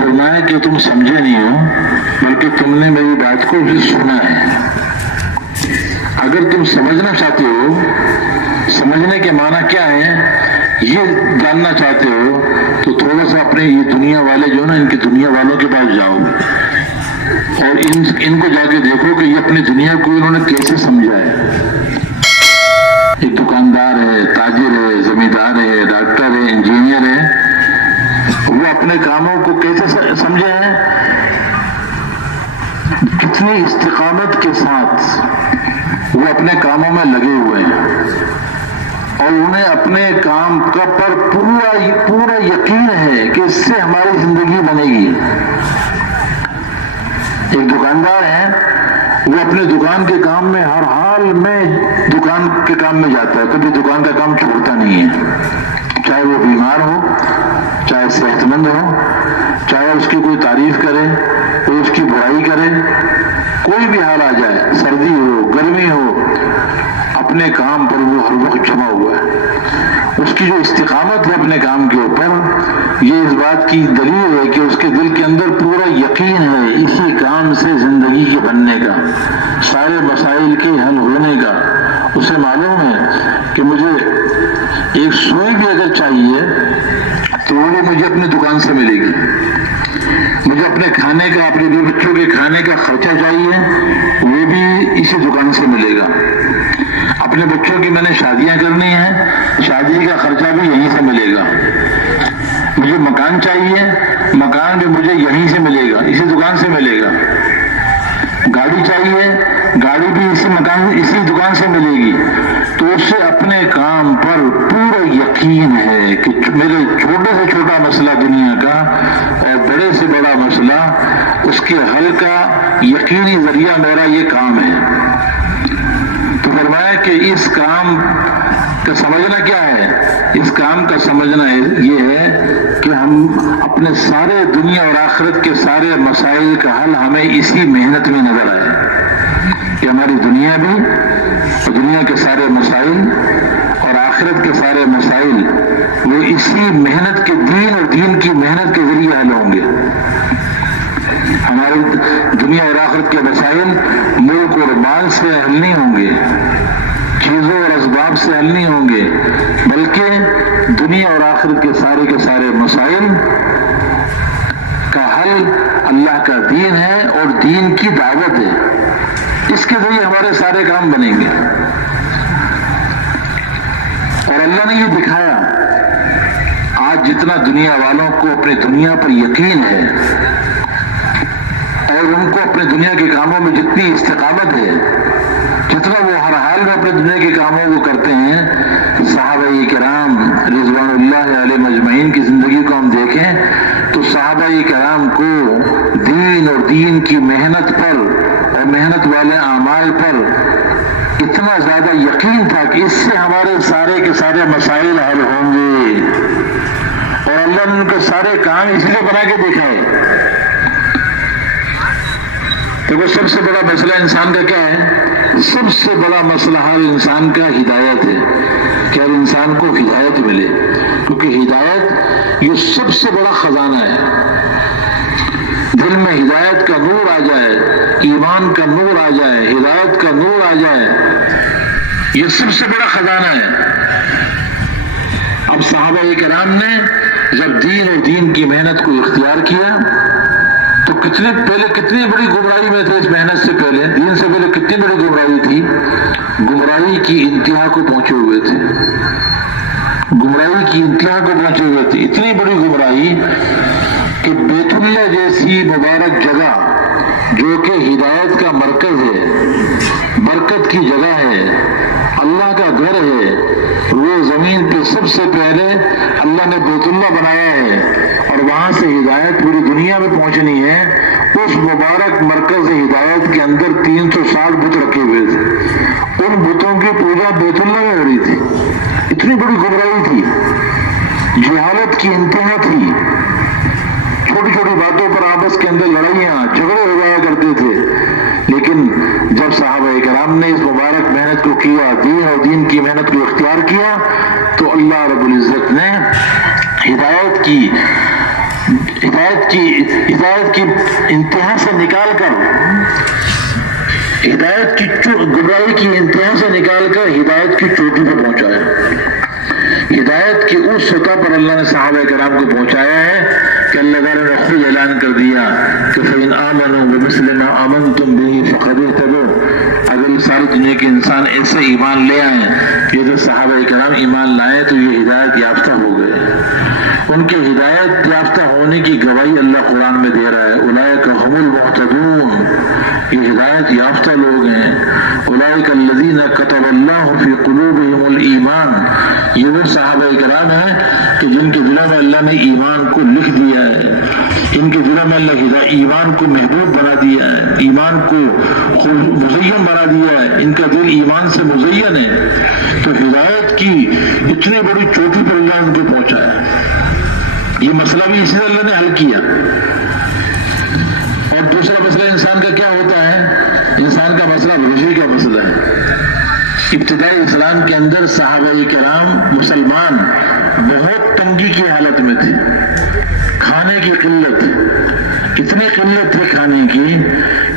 فرمایا کہ تم سمجھے نہیں ہو بلکہ تم نے میری بات کو بھی سنا ہے. اگر تم سمجھنا چاہتے ہو، سمجھنے کے معنی کیا ہے یہ جاننا چاہتے ہو، تو تھوڑا سا اپنے یہ دنیا والے جو نا ان کی دنیا والوں کے پاس جاؤ اور ان کو جا کے دیکھو کہ یہ اپنی دنیا کو انہوں نے کیسے سمجھا ہے. ایک دکاندار ہے، تاجر ہے، زمیندار ہے، ڈاکٹر ہے، انجینئر ہے، وہ اپنے کاموں کو کیسے سمجھے ہیں؟ کتنی استقامت کے ساتھ وہ اپنے کاموں میں لگے ہوئے ہیں اور انہیں اپنے کام کا پر پورا یقین ہے کہ اس سے ہماری زندگی بنے گی. ایک دکاندار ہے، وہ اپنے دکان کے کام میں ہر حال میں دکان کے کام میں جاتا ہے، کبھی دکان کا کام چھوڑتا نہیں ہے، چاہے وہ بیمار ہو، چاہے صحت مند ہو، چاہے اس کی کوئی تعریف کرے کوئی اس کی برائی کرے، کوئی بھی حال آ جائے، سردی ہو گرمی ہو، اپنے کام پر وہ ہر وقت جمع ہوا ہے. اس کی جو استقامت ہے اپنے کام کے اوپر، یہ اس بات کی دلیل ہے کہ اس کے دل کے اندر پورا یقین ہے اسی کام سے زندگی کے بننے کا، سارے مسائل کے حل ہونے کا. اسے معلوم ہے کہ مجھے ایک سوئی بھی اگر چاہیے تو وہ بھی مجھے اپنی دکان سے ملے گی. مجھے اپنے کھانے کا، اپنے دو بچوں کے کھانے کا خرچہ چاہیے، وہ بھی اسی دکان سے ملے گا. اپنے بچوں کی میں نے شادیاں کرنی ہیں، شادی کا خرچہ بھی یہیں سے ملے گا. مجھے مکان چاہیے، مکان بھی مجھے یہیں سے ملے گا، اسی دکان سے ملے گا. گاڑی چاہیے، گاڑی بھی اسی دکان سے ملے گی. تو اسے اپنے کام پر پورا یقین ہے کہ میرے چھوٹے سے چھوٹا مسئلہ دنیا کا اور بڑے سے بڑا مسئلہ، اس کے حل کا یقینی ذریعہ میرا یہ کام ہے. تو فرمایا کہ اس کام کا سمجھنا کیا ہے؟ اس کام کا سمجھنا یہ ہے کہ ہم اپنے سارے دنیا اور آخرت کے سارے مسائل کا حل ہمیں اسی محنت میں نظر آئے کہ ہماری دنیا بھی اور دنیا کے سارے مسائل اور آخرت کے سارے مسائل وہ اسی محنت کے دین اور دین کی محنت کے ذریعے حل ہوں گے. ہماری دنیا اور آخرت کے مسائل ملک اور مال سے حل نہیں ہوں گے، چیزوں اور اسباب سے حل نہیں ہوں گے، بلکہ دنیا اور آخرت کے سارے مسائل کا حل اللہ کا دین ہے اور دین کی دعوت ہے. اس کے ذریعے ہمارے سارے کام بنیں گے. اور اللہ نے یہ دکھایا، آج جتنا دنیا والوں کو اپنی دنیا پر یقین ہے اور ان کو اپنے دنیا کے کاموں میں جتنی استقامت ہے، جتنا وہ ہر حال میں اپنے دنیا کے کاموں کو کرتے ہیں، صحابہ کرام رضوان اللہ علیہ مجمعین کی زندگی کو ہم دیکھیں تو صحابہ کرام کو دین اور دین کی محنت پر اور محنت والے اعمال پر اتنا زیادہ یقین تھا کہ اس سے ہمارے سارے کے سارے مسائل حل ہوں گے. اور اللہ نے ان کے سارے کام اس لیے بنا کے دکھائے. تو وہ سب سے بڑا مسئلہ انسان کا کیا ہے؟ سب سے بڑا مسئلہ ہر انسان کا ہدایت ہے کہ ہر انسان کو ہدایت ملے، کیونکہ ہدایت یہ سب سے بڑا خزانہ ہے. دل میں ہدایت کا نور آ جائے، ایمان کا نور آ جائے، ہدایت کا نور آ جائے، یہ سب سے بڑا خزانہ ہے. اب صحابہ کرام نے جب دین اور دین کی محنت کو اختیار کیا تو کتنی بڑی گمراہی میں تھے. اس محنت سے پہلے، دین سے پہلے کتنی بڑی گمراہی تھی، گمراہی کی انتہا کو پہنچے ہوئے تھے، گمراہی کی انتہا کو پہنچے ہوئے تھے. اتنی بڑی گمراہی کہ بیت اللہ جیسی مبارک جگہ جو کہ ہدایت کا مرکز ہے، برکت کی جگہ ہے، اللہ کا گھر ہے، وہ زمین پہ سب سے پہلے اللہ نے بیت اللہ بنایا ہے اور وہاں سے ہدایت پوری دنیا میں پہنچنی ہے. اس مبارک مرکز ہدایت کے اندر 360 بت رکھے ہوئے تھے. ان بتوں کی پوجا بیت اللہ میں ہو رہی تھی. اتنی بڑی گمراہی تھی، جہالت کی انتہا تھی. چھوٹی چھوٹی باتوں پر آپس کے اندر لڑائیاں جھگڑے ہو جایا کرتے تھے. لیکن جب صحابہ کرام نے اس مبارک محنت کو کیا، دین اور دین کی محنت کو اختیار کیا، تو اللہ رب العزت نے ہدایت کی ہدایت کی انتہا سے نکال کر، ہدایت کی گمراہی کی انتہا سے نکال کر ہدایت کی چوٹی پر پہنچایا۔ ہدایت کی اس سطح پر اللہ نے صحابہ کرام کو پہنچایا ہے کہ اللہ تعالیٰ نے خود اعلان کر دیا کہ فَإِنْ آمَنُوا بِمِثْلِ مَا آمَنْتُمْ بِهِ فَقَدِ اهْتَدَوْا۔ اگر ساری دنیا کے انسان ایسے ایمان لے آئیں کہ جو صحابہ کرام ایمان لائے تو یہ ہدایت یافتہ ہو گئے۔ ان کے ہدایت یافتہ ہونے کی گواہی اللہ قرآن میں دے رہا ہے، اولئک ھم المہتدون، یہ ہدایت یافتہ لوگ ہیں۔ اولئک الذین کتب اللہ فی قلوبہم الایمان، یہ وہ صحابہ کرام ہیں کہ جن کے دلوں میں اللہ نے ایمان کو لکھ دیا ہے، ان کے دلوں میں اللہ ایمان کو محبوب بنا دیا ہے، ایمان کو مزین بنا دیا ہے، ان کا دل ایمان سے مزین ہے۔ تو ہدایت کی اتنی بڑی چوٹی پر اللہ ان کو پہنچا ہے۔ یہ مسئلہ بھی اسی سے اللہ نے حل کیا۔ اور دوسرا مسئلہ انسان کا کیا ہوتا ہے؟ انسان کا مسئلہ روزی کا مسئلہ ہے۔ ابتدائی اسلام کے اندر صحابہ کرام مسلمان بہت تنگی کی حالت میں تھے، کھانے کی قلت، اتنی قلت تھی کھانے کی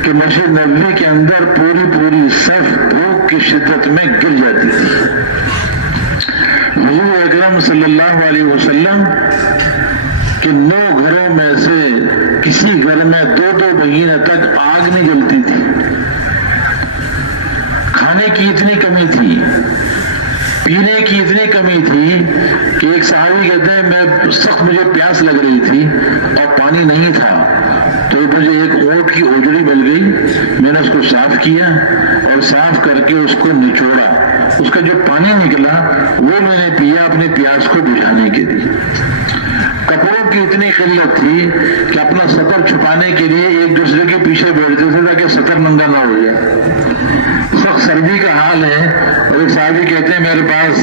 کہ مسجد نبوی کے اندر پوری صف بھوک کی شدت میں گر جاتی تھی۔ حضور اکرم صلی اللہ علیہ وسلم کہ 9 گھروں میں سے کسی گھر میں 2 مہینے تک آگ نہیں جلتی تھی، کھانے کی اتنی کمی تھی، پینے کی اتنی کمی تھی کہ ایک صحابی کہتے ہیں مجھے پیاس لگ رہی تھی اور پانی نہیں تھا، تو مجھے ایک اونٹ کی اوجڑی مل گئی، میں نے اس کو صاف کیا اور صاف کر کے اس کو نچوڑا، اس کا جو پانی نکلا وہ میں نے پیا اپنے پیاس کو بجھانے کے لیے۔ کپڑوں کی اتنی قلت تھی کہ اپنا سطر چھپانے کے لیے ایک دوسرے کے پیچھے بیٹھتے تھے تاکہ سطر ننگا نہ ہو جائے۔ سخت سردی کا حال ہے اور ایک صحابی کہتے ہیں میرے پاس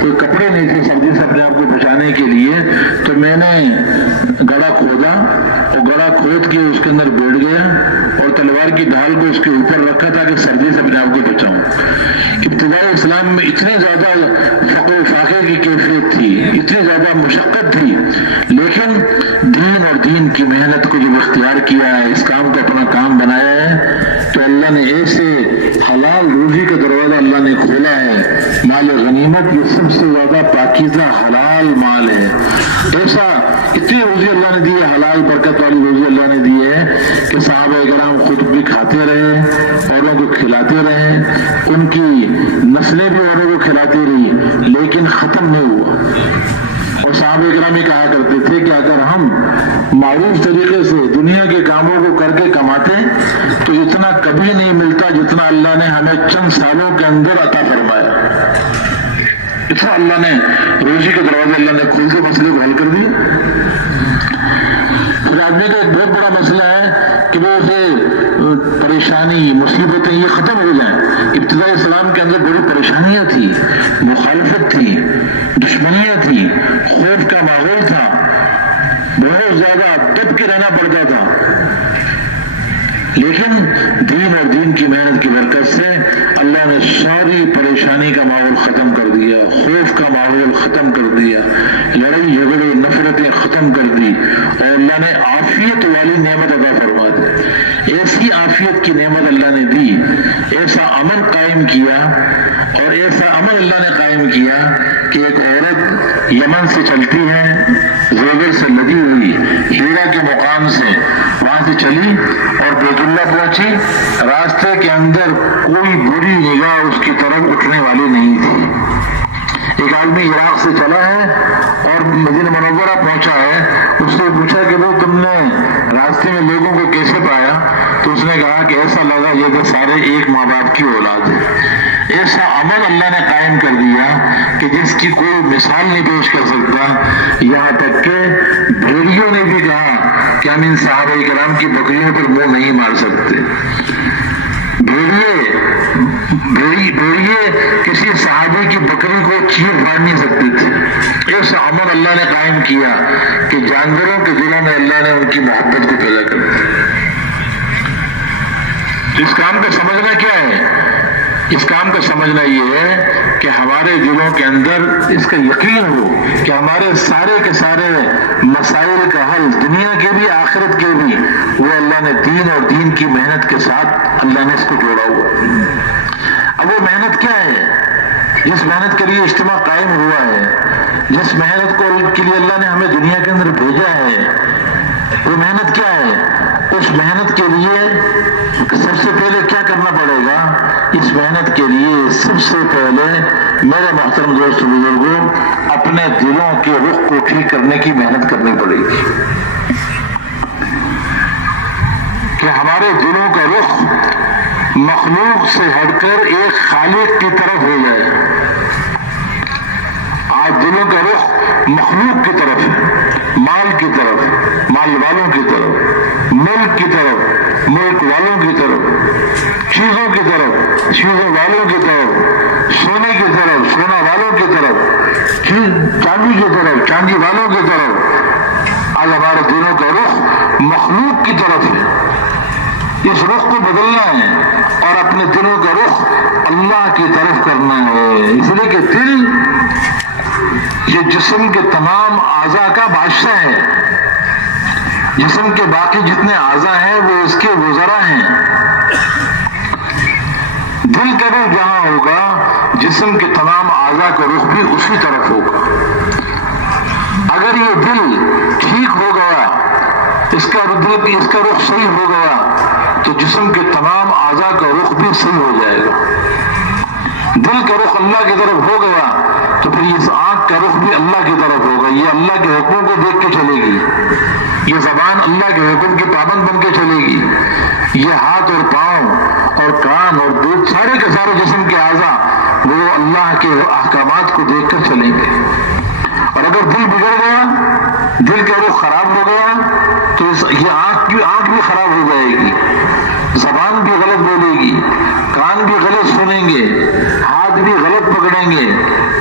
کوئی کپڑے نہیں تھے سردی سے اپنے آپ کو بچانے کے لیے، تو میں نے گڑھا کھودا اور گڑھا کھود کے اس کے اندر بیٹھ گیا اور تلوار کی ڈھال کو اس کے اوپر رکھا تاکہ سردی سے اپنے آپ کو بچاؤں۔ ابتدائی اسلام میں اتنے زیادہ فقر و فاقے کی کیفیت تھی، اتنی زیادہ مشقت تھی، لیکن دین اور دین کی محنت کو جب اختیار کیا ہے، اس کام کو اپنا کام بنایا ہے، تو اللہ نے ایسے حلال روزی کا دروازہ اللہ نے کھولا ہے۔ مال غنیمت یہ سب سے زیادہ پاکیزہ حلال مال ہے۔ ایسا اتنی روزی اللہ نے دی ہے، حلال برکت والی روزی اللہ نے دی ہے کہ صحابہ کرام خود بھی کھاتے رہے، اوروں کو کھلاتے رہے، ان کی نسلیں بھی اوروں کو کھلاتی رہی، لیکن ختم نہیں ہوا۔ اور صحابہ کرام یہ کہا کرتے تھے کہ اگر ہم معروف طریقے سے دنیا کے کاموں کو کر کے کماتے تو اتنا کبھی نہیں ملتا جتنا اللہ نے ہمیں چند سالوں کے اندر عطا فرمایا۔ اتنا اللہ نے روزی کے دروازے اللہ نے کھول کے مسئلے کو حل کر دیا۔ پھر آدمی کا ایک بہت بڑا مسئلہ ہے کہ وہ اسے پریشانی مصیبتیں یہ ختم ہو جائیں۔ ابتدائی اسلام کے اندر بڑی پریشانیاں تھی، مخالفت تھی، دشمنیاں تھی، خوف کا ماحول تھا، بہت زیادہ دب کے رہنا پڑتا تھا، لیکن دین اور دین کی محنت کی برکت سے اللہ نے ساری پریشانی کا ماحول ختم کر دیا، خوف کا ماحول ختم کر دیا، لڑائی جھگڑے نفرتیں ختم کر دی، اور اللہ نے عافیت والی نعمت عطا فرما دی۔ ایسی عافیت کی نعمت اللہ نے دی، ایسا امن قائم کیا، اور ایسا امن اللہ نے قائم کیا کہ ایک عورت یمن سے چلتی ہے، زیور سے لدی ہوئی، ہیرا کے مقام سے وہاں سے چلی اور بیت اللہ پہنچی، راستے کے اندر کوئی بری نگاہ اس کی طرف اٹھنے والی نہیں تھی۔ ایک آدمی عراق سے چلا ہے اور مدینہ منورہ پہنچا ہے، اس سے پوچھا کہ وہ تم نے راستے میں لوگوں کو کیسے پایا؟ تو اس نے کہا کہ ایسا لگا یہ تو سارے ایک ماں باپ کی اولاد ہے۔ ایسا عمل اللہ نے قائم کر دیا کہ جس کی کوئی مثال نہیں پیش کر سکتا، یہاں تک کہ بھیڑیوں نے بھی کہا کہ ہم ان صحابہ کرام کی بکریوں پر منہ نہیں مار سکتے۔ بھیڑیے کسی صحابی کی بکری کو چیر مار نہیں سکتے تھے۔ ایسا عمل اللہ نے قائم کیا کہ جانوروں کے دلوں میں اللہ نے ان کی محبت کو پیدا کر دیا۔ اس کام کا سمجھنا کیا ہے اس کام کا سمجھنا یہ ہے کہ ہمارے دلوں کے اندر اس کا یقین ہو کہ ہمارے سارے کے سارے مسائل کا حل دنیا کے بھی آخرت کے بھی وہ اللہ نے دین اور دین کی محنت کے ساتھ اللہ نے اس کو جوڑا ہوا. اب وہ محنت کیا ہے جس محنت کے لیے اجتماع قائم ہوا ہے, جس محنت کے لیے اللہ نے ہمیں دنیا کے اندر بھیجا ہے, وہ محنت کیا ہے؟ اس محنت کے لیے سب سے پہلے کیا کرنا پڑے گا؟ اس محنت کے لیے سب سے پہلے میرے محترم دوست بزرگوں اپنے دلوں کے رخ کو ٹھیک کرنے کی محنت کرنی پڑے گی کہ ہمارے دلوں کا رخ مخلوق سے ہٹ کر ایک خالق کی طرف ہو جائے. آج دلوں کا رخ مخلوق کی طرف ہے, مال کی طرف, مال والوں کی طرف, ملک کی طرف, ملک والوں کی طرف, چیزوں کی طرف, چیزوں والوں کی طرف, سونے کی طرف, سونا والوں کی طرف, چاندی کی طرف, چاندی والوں کی طرف. آج ہمارے دلوں کا رخ مخلوق کی طرف ہے. اس رخ کو بدلنا ہے اور اپنے دلوں کا رخ اللہ کی طرف کرنا ہے. اس لیے کہ دل یہ جسم کے تمام اعضاء کا بادشاہ ہے. جسم کے باقی جتنے اعضاء ہیں وہ اس کے وزراء ہیں. دل کا رخ جہاں ہوگا جسم کے تمام اعضاء کا رخ بھی اسی طرف ہوگا. اگر یہ دل ٹھیک ہو گیا, اس کا رخ صحیح ہو گیا تو جسم کے تمام اعضاء کا رخ بھی صحیح ہو جائے گا. دل کا رخ اللہ کی طرف ہو گیا تو پھر اس آنکھ کا رخ بھی اللہ کی طرف ہوگا. یہ اللہ کے حکموں کو دیکھ کے چلے گی. یہ زبان اللہ کے حکم کی پابند بن کے چلے گی. یہ ہاتھ اور پاؤں اور کان اور دودھ سارے کے سارے جسم کے اعضاء وہ اللہ کے احکامات کو دیکھ کر چلیں گے. اور اگر دل بگڑ گیا, دل کا رخ خراب ہو گیا تو یہ آنکھ بھی خراب ہو جائے گی, زبان بھی غلط بولے گی, کان بھی غلط سنیں گے, ہاتھ بھی غلط پکڑیں گے,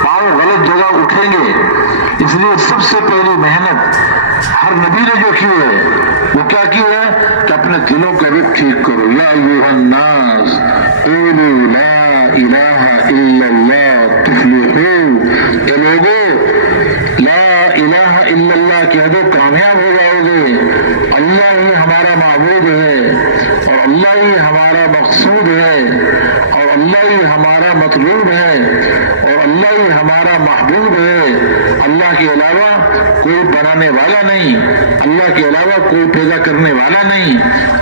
پاؤں غلط جگہ اٹھیں گے. اس لیے سب سے پہلی محنت ہر نبی نے جو کی ہے وہ کیا کی ہے کہ اپنے دلوں کے رخ ٹھیک کرو. یا ایھا الناس قولوا لا الہ الا اللہ تفلحوا. اے لوگوں لا الہ الا اللہ کہہ دو کامیاب ہو جاؤ گے. اللہ ہی ہمارا معبود ہے اور اللہ ہی ہمارا مقصود ہے اور اللہ ہی ہمارا مطلوب ہے اور اللہ ہی ہمارا محبوب ہے. اللہ کے علاوہ کوئی بنانے والا نہیں, اللہ کے علاوہ کوئی پیدا کرنے والا نہیں,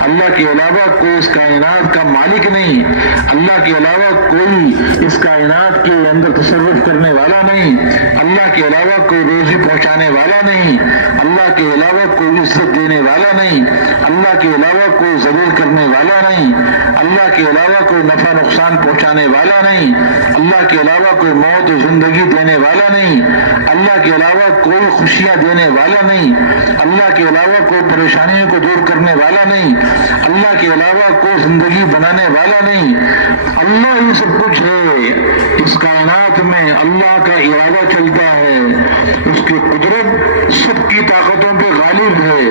اللہ کے علاوہ کوئی اس کائنات کا مالک نہیں, اللہ کے علاوہ کوئی اس کائنات کے اندر تصرف کرنے والا نہیں, اللہ کے علاوہ کوئی روزی پہنچانے والا نہیں, اللہ کے علاوہ کوئی عزت دینے والا نہیں, اللہ کے علاوہ کوئی ذلیل کرنے والا نہیں, اللہ کے علاوہ کوئی نفع نقصان پہنچانے والا نہیں, اللہ کے علاوہ کوئی موت و زندگی دینے والا نہیں, اللہ کے علاوہ کوئی خوشیاں دینے والا نہیں, اللہ کے علاوہ کوئی پریشانیوں کو دور کرنے والا نہیں, اللہ کے علاوہ کوئی زندگی بنانے والا نہیں. اللہ ہی سب کچھ ہے. اس کائنات میں اللہ کا ارادہ چلتا ہے. اس کی قدرت سب کی طاقتوں پہ غالب ہے.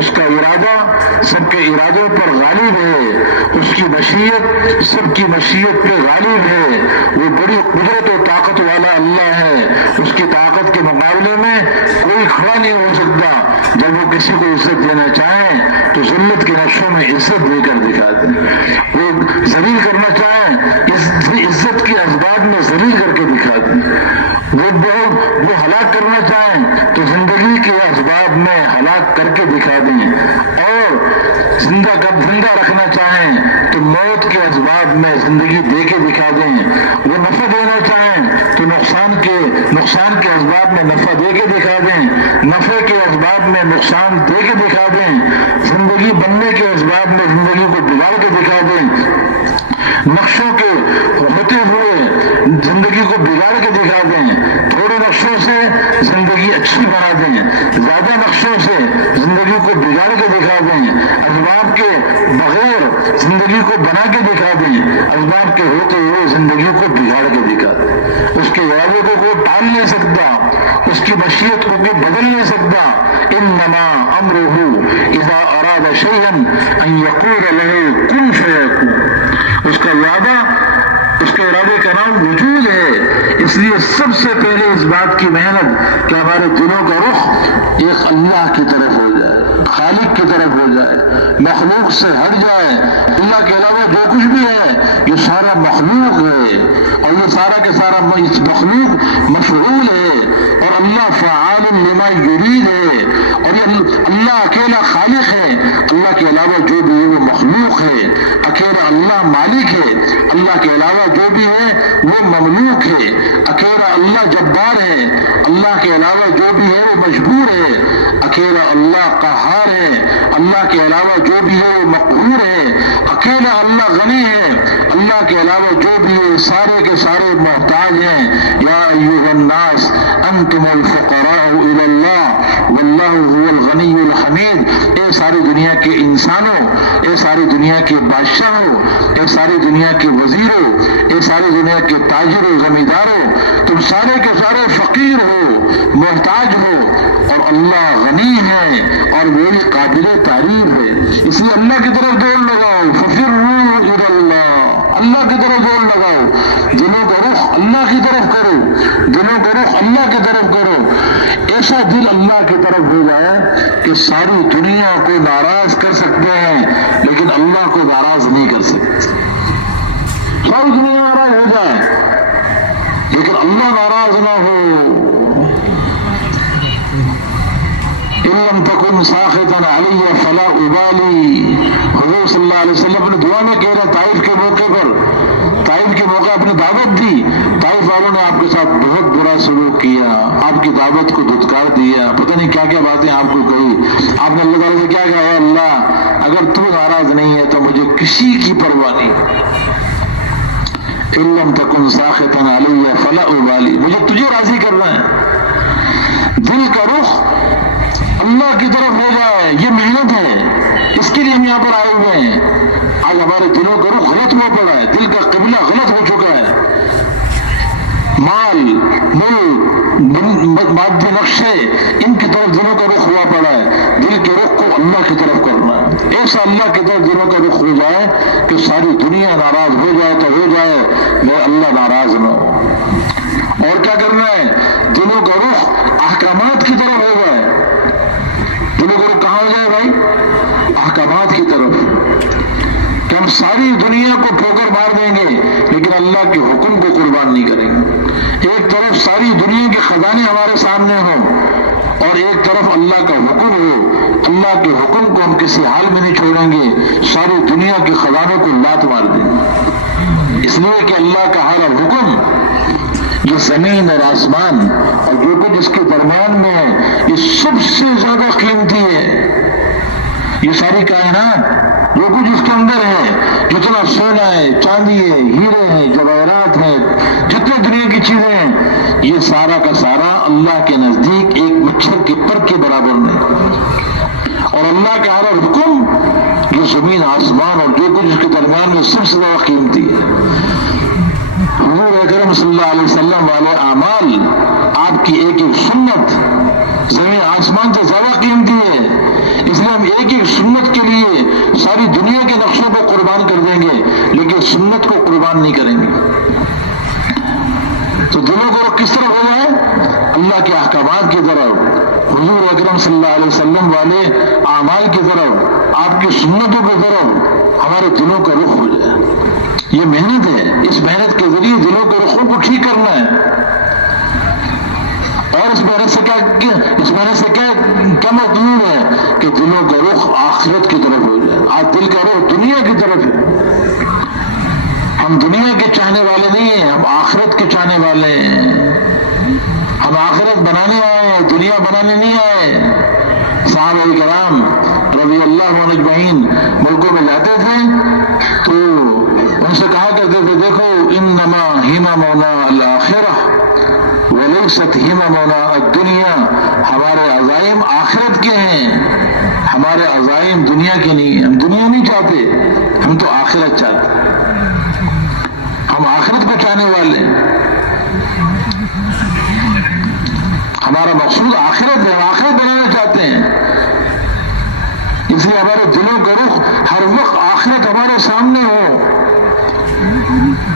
اس کا ارادہ سب کے ارادوں پر غالب ہے. اس کی مشیت سب کی مشیت پہ غالب ہے. وہ بڑی قدرت و طاقت والا اللہ ہے. اس کی طاقت کے مقابلے میں کوئی کھڑا نہیں ہو سکتا. جب وہ کسی کو عزت دینا چاہیں تو ذلت کے نقشوں میں عزت دے کر دکھاتے ہیں. وہ ذلیل کرنا چاہیں عزت کے اسباب میں ذلیل کر کے دکھاتے ہیں. وہ ہلاک کرنا چاہیں تو زندگی کے اسباب میں ہلاک کر کے دکھا دیں, اور زندہ رکھنا چاہیں تو موت کے اسباب میں زندگی دے کے دکھا دیں. وہ نفع دینا چاہیں تو نقصان کے اسباب میں نفع دے کے دکھا دیں, نفع کے اسباب میں نقصان دے کے دکھا دیں, زندگی بننے کے اسباب میں زندگی کو بگاڑ کے دکھا دیں, نقشوں کے ہوتے ہوئے زندگی کو بگاڑ کے دکھا دیں. تھوڑے نقشوں سے زندگی اچھی بنا دیں, زیادہ نقشوں سے زندگی کو بگاڑ کے دکھا دیں, اسباب کے بغیر زندگی کو بنا کے دکھا دیں, اسباب کے ہوتے ہوئے زندگی کو بگاڑ کے دکھا دیں. اس کے ارادے کو کوئی ٹال نہیں سکتا, اس کی مشیت کو کوئی بدل نہیں سکتا. انما امرہ اذا اراد شیئا ان یقول له کن فیکون. اس کا ارادہ اس بات کی محنت کہ ہمارے دلوں کا رخ ایک اللہ کی طرف ہو جائے، خالق کی طرف ہو جائے، مخلوق سے ہٹ جائے۔ اللہ کے علاوہ جو کچھ بھی ہے یہ سارا مخلوق ہے، اور یہ سارا کے سارا مخلوق مشغول ہے، اور اللہ فعال لما یرید ہے، اور یہ اللہ اکیلا خالق ہے۔ اللہ کے علاوہ جو بھی ہے وہ مخلوق ہے، اکیلا اللہ مالک ہے۔ اللہ کے علاوہ جو بھی ہے وہ مملوک ہے، اکیلا اللہ جبار ہے۔ اللہ کے علاوہ جو بھی ہے وہ مجبور ہے، اکیلا اللہ قہار ہے۔ اللہ کے علاوہ جو بھی ہے وہ مقہور ہے، اکیلا اللہ غنی ہے۔ اللہ کے علاوہ جو بھی ہے سارے کے سارے محتاج ہیں۔ یا ایھا الناس انتم الفقراء الی اللہ واللہ هو الغنی الحمید۔ اے ساری دنیا کے انسانوں، اے ساری دنیا کے بادشاہوں، اے ساری دنیا کے وزیروں، اے ساری دنیا کے تاجروں زمینداروں، تم سارے کے سارے فقیر ہو، محتاج ہو، اور اللہ غنی ہے اور وہی قابل تعریف ہے۔ اس لیے اللہ کی طرف دوڑ لگاؤ، ففروا الی اللہ، اللہ کی طرف دوڑ لگاؤ، دلوں کا رخ اللہ کی طرف کرو، دلوں کا رخ اللہ کی طرف کرو۔ ایسا دل اللہ کی طرف ہو جائے کہ ساری دنیا کو ناراض کر سکتے ہیں لیکن اللہ کو ناراض نہیں کر سکتے۔ ساری دنیا ناراض ہو جائے لیکن اللہ ناراض نہ ہو۔ ان لم تكن ساخطا علی فلا ابالی، حضور صلی اللہ علیہ وسلم اپنے دعا میں کہہ رہے طائف کے موقع پر، طائف کے موقع اپنے دعوت دی، طائف والوں نے آپ کے ساتھ بہت برا سلوک کیا، آپ کی دعوت کو دھتکار دیا، پتہ نہیں کیا کیا باتیں آپ کو کہی۔ آپ نے اللہ تعالیٰ سے کیا کہا؟ اے اللہ اگر تو ناراض نہیں ہے تو مجھے کسی کی پرواہ نہیں۔ ان لم تكن ساخطا علی فلا ابالی، مجھے تجھے راضی کرنا ہے۔ دل کا رخ اللہ کی طرف ہو جائے، یہ محنت ہے، اس کے لیے ہم یہاں پر آئے ہوئے ہیں۔ آج ہمارے دلوں کا رخ غلط ہو پڑا ہے، دل کا قبلہ غلط ہو چکا ہے۔ مال، ملک، مادی نقشے، ان کی طرف دلوں کا رخ ہوا پڑا ہے۔ دل کے رخ کو اللہ کی طرف کرنا ہے، ایسا اللہ کی طرف دلوں کا رخ ہو جائے کہ ساری دنیا ناراض ہو جائے تو ہو جائے میں اللہ ناراض نہ ہو۔ اور کیا کرنا ہے؟ دلوں کا رخ احکامات کی طرف ہو جائے۔ دلوں کا رخ کہاں ہو جائے بھائی؟ احکامات کی طرف، کہ ہم ساری دنیا کو ٹھوکر مار دیں گے لیکن اللہ کے حکم کو قربان نہیں کریں گے۔ ایک طرف ساری دنیا کے خزانے ہمارے سامنے ہوں اور ایک طرف اللہ کا حکم ہو، اللہ کے حکم کو ہم کسی حال میں نہیں چھوڑیں گے، ساری دنیا کے خزانوں کو لات مار دیں گے۔ اس لیے کہ اللہ کا ہر حکم، یہ زمین اور آسمان اور جو کچھ اس کے درمیان میں ہے، یہ سب سے زیادہ قیمتی ہے۔ یہ ساری کائنات جو کچھ اس کے اندر ہے، جتنا سونا ہے، چاندی ہے، ہیرے ہیں، جواہرات ہیں، جتنے دنیا کی چیزیں ہیں، یہ سارا کا سارا اللہ کے نزدیک ایک مچھر کے پر کے برابر نہیں۔ اور اللہ کا ہر حکم جو زمین آسمان اور جو کچھ اس کے درمیان میں سب سے زیادہ قیمتی ہے۔ حضور اکرم صلی اللہ علیہ وسلم والے اعمال، آپ کی ایک ایک سنت زمین آسمان سے زیادہ قیمتی ہے۔ اس لیے ہم ایک ایک سنت کے لیے ساری دنیا کے نقشوں کو قربان کر دیں گے لیکن سنت کو قربان نہیں کریں گے۔ تو دلوں کو کس طرف ہو جائے؟ اللہ کے احکامات کی طرف، حضور اکرم صلی اللہ علیہ وسلم والے اعمال کی طرف، آپ کی سنتوں کی طرف ہمارے دلوں کا رخ ہو جائے۔ یہ محنت ہے، اس محنت کے ذریعے دلوں کے رخوں کو ٹھیک کرنا ہے۔ اور اس محنت سے کیا مطلوب ہے کہ دلوں کا رخ آخرت کی طرف ہو جائے۔ آج دل کا رخ دنیا کی طرف ہے۔ ہم دنیا کے چاہنے والے نہیں ہیں، ہم آخرت کے چاہنے والے ہیں۔ ہم آخرت بنانے آئے ہیں، دنیا بنانے نہیں آئے۔ صحابہ کرام رضی اللہ عنہم اجمعین ملکوں میں جاتے تھے تو ان سے کہا کرتے تھے، دیکھو انما ہممنا الآخرہ ولیست ہممنا الدنیا، ہمارے عزائم آخرت کے ہیں، ہمارے عزائم دنیا کے نہیں ہیں۔ ہم دنیا نہیں چاہتے، ہم تو آخرت چاہتے ہیں، ہم آخرت کو چاہنے والے ہیں۔ ہمارا مقصود آخرت ہے، ہم آخرت بنانا چاہتے ہیں۔ اس لیے ہمارے دلوں کا رخ ہر وقت آخرت ہمارے سامنے ہو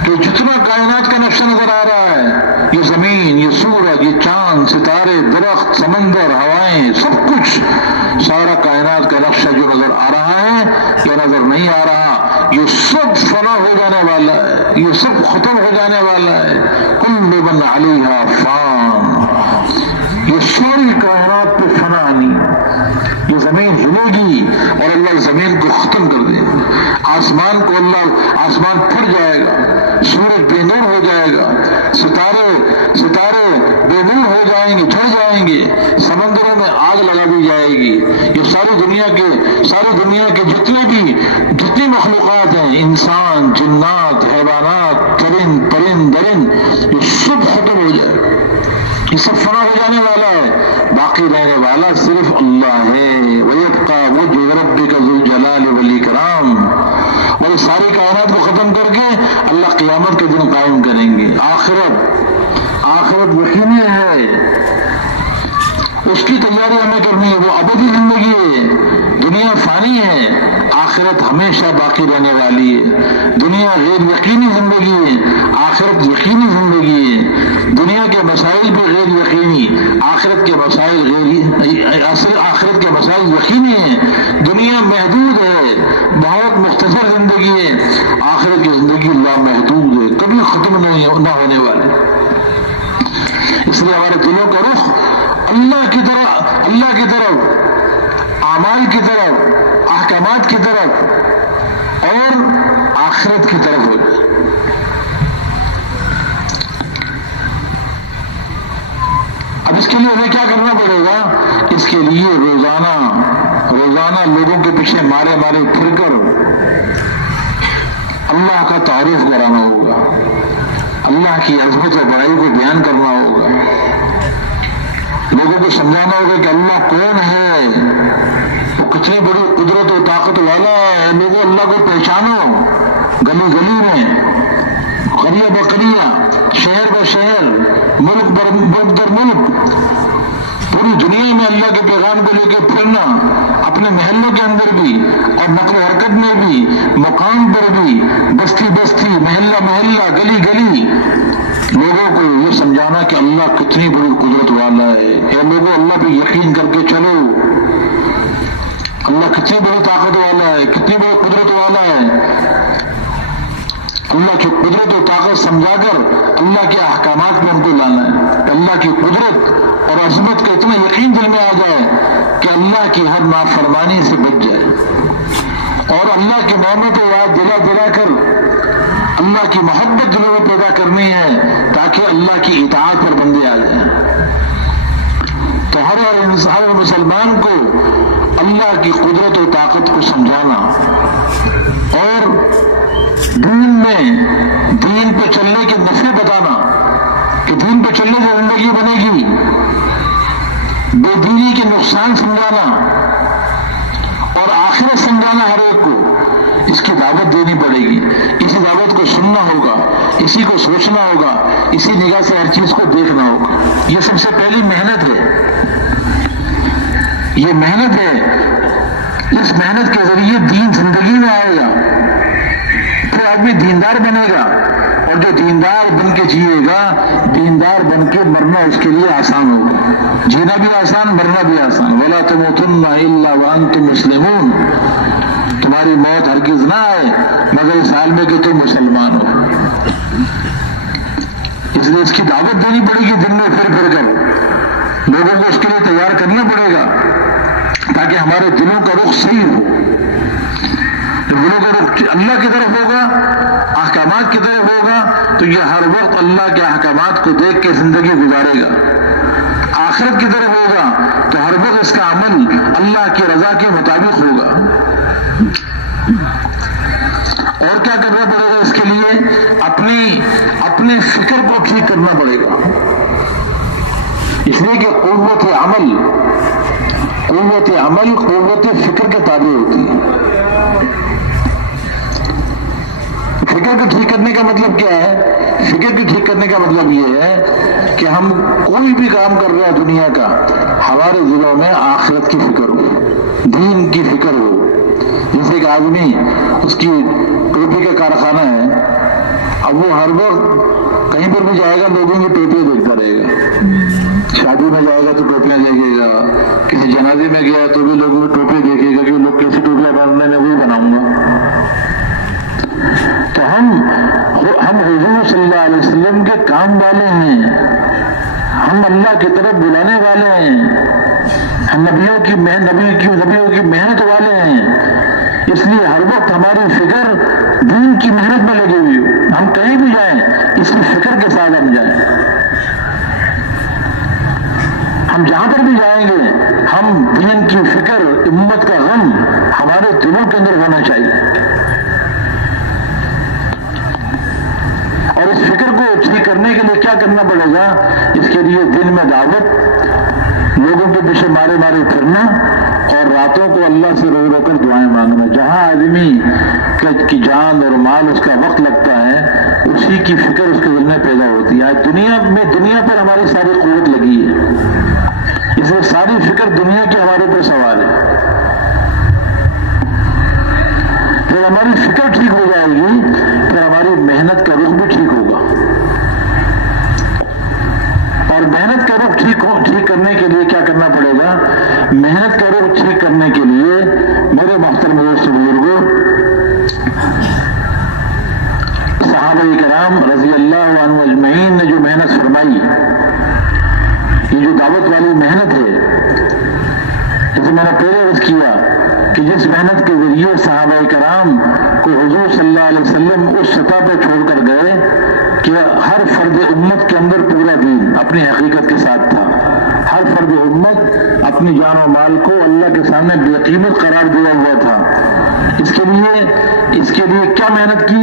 کہ جتنا کائنات کا نقشہ نظر آ رہا ہے، یہ زمین، یہ سورج، یہ چاند، سمندر، ہوائیں، سب کچھ، سارا کائنات کا نقشہ جو نظر آ رہا ہے یا نظر نہیں آ رہا، یہ سب فنا ہو جانے والا ہے، یہ سب ختم ہو جانے والا ہے. کل من علیہا فان، یہ ساری کائنات پہ فنا آنی ہے. یہ زمین ہلے گی اور اللہ زمین کو ختم کر دے گا. آسمان کو آسمان پھٹ جائے گا، سورج بے نور ہو جائے گا، ستارے بے نور ہو جائیں گے، جھڑ جائیں گے، سمندروں میں آگ لگا دی جائے گی. یہ ساری دنیا کے جتنی مخلوقات ہیں، انسان، جنات، حیوانات، پرند درند، یہ سب ختم ہو جائے گا. یہ سب فنا ہو جانے والا ہے، باقی رہنے والا صرف اللہ ہے. وَيَبْقَى وَجْهُ رَبِّكَ ذُو الْجَلَالِ وَالْإِكْرَامِ. اور ساری کائنات کو ختم کر کے اللہ قیامت کے دن قائم کریں گے. آخرت یقینی ہے، اس کی تیاری ہمیں کرنی ہے. وہ ابدی زندگی ہے. دنیا فانی ہے، آخرت ہمیشہ باقی رہنے والی ہے. دنیا غیر یقینی زندگی ہے، آخرت یقینی زندگی ہے. دنیا کے مسائل بھی غیر یقینی، آخرت کے مسائل یقینی ہیں. دنیا محدود ہے، بہت مختصر زندگی ہے. آخرت کی زندگی لامحدود ہے، کبھی ختم نہ ہونے والے. اس لیے ہمارے دلوں کا رخ اللہ کی طرف، اعمال کی طرف، احکامات کی طرف اور آخرت کی طرف ہو جائے. اب اس کے لیے ہمیں کیا کرنا پڑے گا؟ اس کے لیے روزانہ لوگوں کے پیچھے مارے پھر کر اللہ کا تعارف کرانا ہوگا، اللہ کی عظمت و بڑائی کو بیان کرنا ہوگا، لوگوں کو سمجھانا ہوگا کہ اللہ کون ہے، وہ کتنی بڑی قدرت و طاقت والا ہے. لوگوں اللہ کو پہچانو، گلی گلی میں، قریہ بقریہ، شہر بہ شہر، ملک در ملک، پوری دنیا میں اللہ کے پیغام کو لے کے پھرنا، اپنے محلوں کے اندر بھی اور نقل و حرکت میں بھی، مقام پر بھی، بستی بستی، محلہ، گلی گلی، لوگوں کو یہ سمجھانا کہ اللہ کتنی بڑی قدرت والا ہے. اے لوگوں، اللہ پہ یقین کر کے چلو، اللہ کتنی بڑی طاقت والا ہے، کتنی بڑی قدرت والا ہے. اللہ کی قدرت و طاقت سمجھا کر اللہ کے احکامات میں ہم کو لانا ہے. اللہ کی قدرت اور عظمت کا اتنا یقین دل میں آ جائے کہ اللہ کی ہر نافرمانی سے بچ جائے، اور اللہ کی نعمت و یاد دلا کر اللہ کی محبت دلوں میں پیدا کرنی ہے تاکہ اللہ کی اطاعت پر بندے آ جائیں. تو ہر مسلمان کو اللہ کی قدرت و طاقت کو سمجھانا اور دین پہ چلنے کے نفع بتانا کہ دین پہ چلنے سے زندگی بنے گی، بے دینی کے نقصان سمجھانا اور آخرت سمجھانا ہر ایک کو. اس کی دعوت دینی پڑے گی، اسی دعوت کو سننا ہوگا، اسی کو سوچنا ہوگا، اسی نگاہ سے ہر چیز کو دیکھنا ہوگا. یہ سب سے پہلی محنت ہے، یہ محنت ہے. اس محنت کے ذریعے دین زندگی میں آئے گا، پھر آدمی دیندار بنے گا، اور جو دیندار بن کے جیے گا، دیندار بن کے مرنا اس کے لیے آسان ہوگا. جینا بھی آسان، مرنا بھی آسان. وَلَا تَمُوتُنَّ إِلَّا وَأَنْتُمْ مُسْلِمُونَ. تمہاری موت ہرگز نہ آئے مگر اس حال میں کہ تم مسلمان ہو. اس لیے اس کی دعوت دینی پڑے گی، دن میں پھر کر لوگوں کو اس کے لیے تیار کرنا پڑے گا تاکہ ہمارے دلوں کا رخ صحیح ہو. دلوں کا رخ اللہ کی طرف ہوگا، احکامات کی طرف ہوگا تو یہ ہر وقت اللہ کے احکامات کو دیکھ کے زندگی گزارے گا. آخرت کی طرف ہوگا تو ہر وقت اس کا عمل اللہ کی رضا کے مطابق ہوگا. اور کیا کرنا پڑے گا اس کے لیے؟ اپنے فکر کو ٹھیک کرنا پڑے گا. اس لیے کہ قوت عمل قوت فکر کے تابع ہوتی ہے. فکر کو ٹھیک کرنے کا مطلب کیا ہے؟ فکر کو ٹھیک کرنے کا مطلب یہ ہے کہ ہم کوئی بھی کام کر رہے ہیں دنیا کا، ہمارے دلوں میں آخرت کی فکر ہو، دین کی فکر ہو. جیسے ایک آدمی، اس کی ٹوپی کا کارخانہ ہے، اب وہ ہر وقت کہیں پر بھی جائے گا لوگوں کی ٹوپیاں دیکھتا رہے گا، شادی میں جائے گا تو ٹوپیاں دیکھے گا، کسی جنازے میں گیا تو بھی لوگوں کی ٹوپی دیکھے گا کہ لوگ کیسی ٹوپیاں باندھنے میں وہی بناؤں گا۔ تو ہم حضور صلی اللہ علیہ وسلم کے کام والے ہیں، ہم اللہ کی طرف بلانے والے ہیں، ہم نبیوں کی محنت والے ہیں، اس لیے ہر وقت ہماری فکر دین کی محنت میں لگی ہوئی ہو، ہم کہیں بھی جائیں اس کی فکر کے ساتھ ہم جائیں، ہم جہاں پر بھی جائیں گے ہم دین کی فکر، امت کا غم ہمارے دلوں کے اندر ہونا چاہیے، اور اس فکر کو ٹھیک کرنے کے لیے کیا کرنا پڑے گا؟ اس کے لیے دن میں دعوت، لوگوں کے پیچھے مارے پھرنا، اور راتوں کو اللہ سے رو رو کر دعائیں مانگنا۔ جہاں آدمی کی جان اور مال اس کا وقت لگتا ہے اسی کی فکر اس کے دل میں پیدا ہوتی ہے۔ آج دنیا پر ہماری ساری قوت لگی ہے، اس لیے ساری فکر دنیا کی ہمارے اوپر سوال ہے۔ جب ہماری فکر ٹھیک ہو جائے گی پھر ہماری محنت کا رخ بھی ٹھیک ہوگا، اور محنت کا رخ ٹھیک کرنے کے لیے کیا کرنا پڑے گا؟ محنت کا رخ ٹھیک کرنے کے لیے میرے محترم دوست بزرگوں، صحابہ کرام رضی اللہ عنہ اجمعین نے جو محنت فرمائی، یہ جو دعوت والی محنت ہے، جیسے میں نے پہلے عرض کیا کہ جس محنت کے ذریعے صحابہ کرام کو حضور صلی اللہ علیہ وسلم اس سطح پہ چھوڑ کر گئے کہ ہر فرد امت کے اندر پورا دین اپنی حقیقت کے ساتھ تھا، ہر فرد امت اپنی جان و مال کو اللہ کے سامنے بے قیمت قرار دیا ہوا تھا۔ اس کے لیے کیا محنت کی؟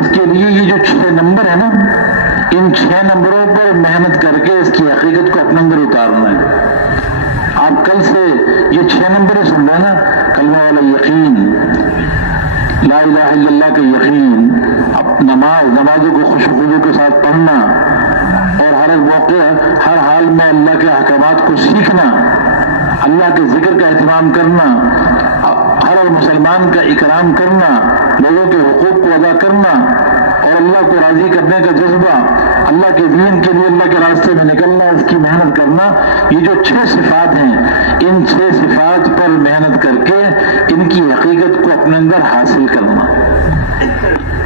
اس کے لیے یہ جو 6 نمبر ہے نا، ان 6 نمبروں پر محنت کر کے اس کی حقیقت کو اپنے اندر اتارنا ہے۔ آپ کل سے یہ 6 نمبر سن رہے ہیں نا، کلمہ والا یقین، لا الہ الا اللہ کا یقین، اب نمازوں کو خشوع کے ساتھ پڑھنا، اور ہر موقع ہر حال میں اللہ کے احکامات کو سیکھنا، اللہ کے ذکر کا اہتمام کرنا، ہر مسلمان کا اکرام کرنا، لوگوں کے حقوق کو ادا کرنا، اور اللہ کو راضی کرنے کا جذبہ، اللہ کے دین کے لیے اللہ کے راستے میں نکلنا، اس کی محنت کرنا، یہ جو 6 صفات ہیں، ان 6 صفات پر محنت کر کے ان کی حقیقت کو اپنے اندر حاصل کرنا۔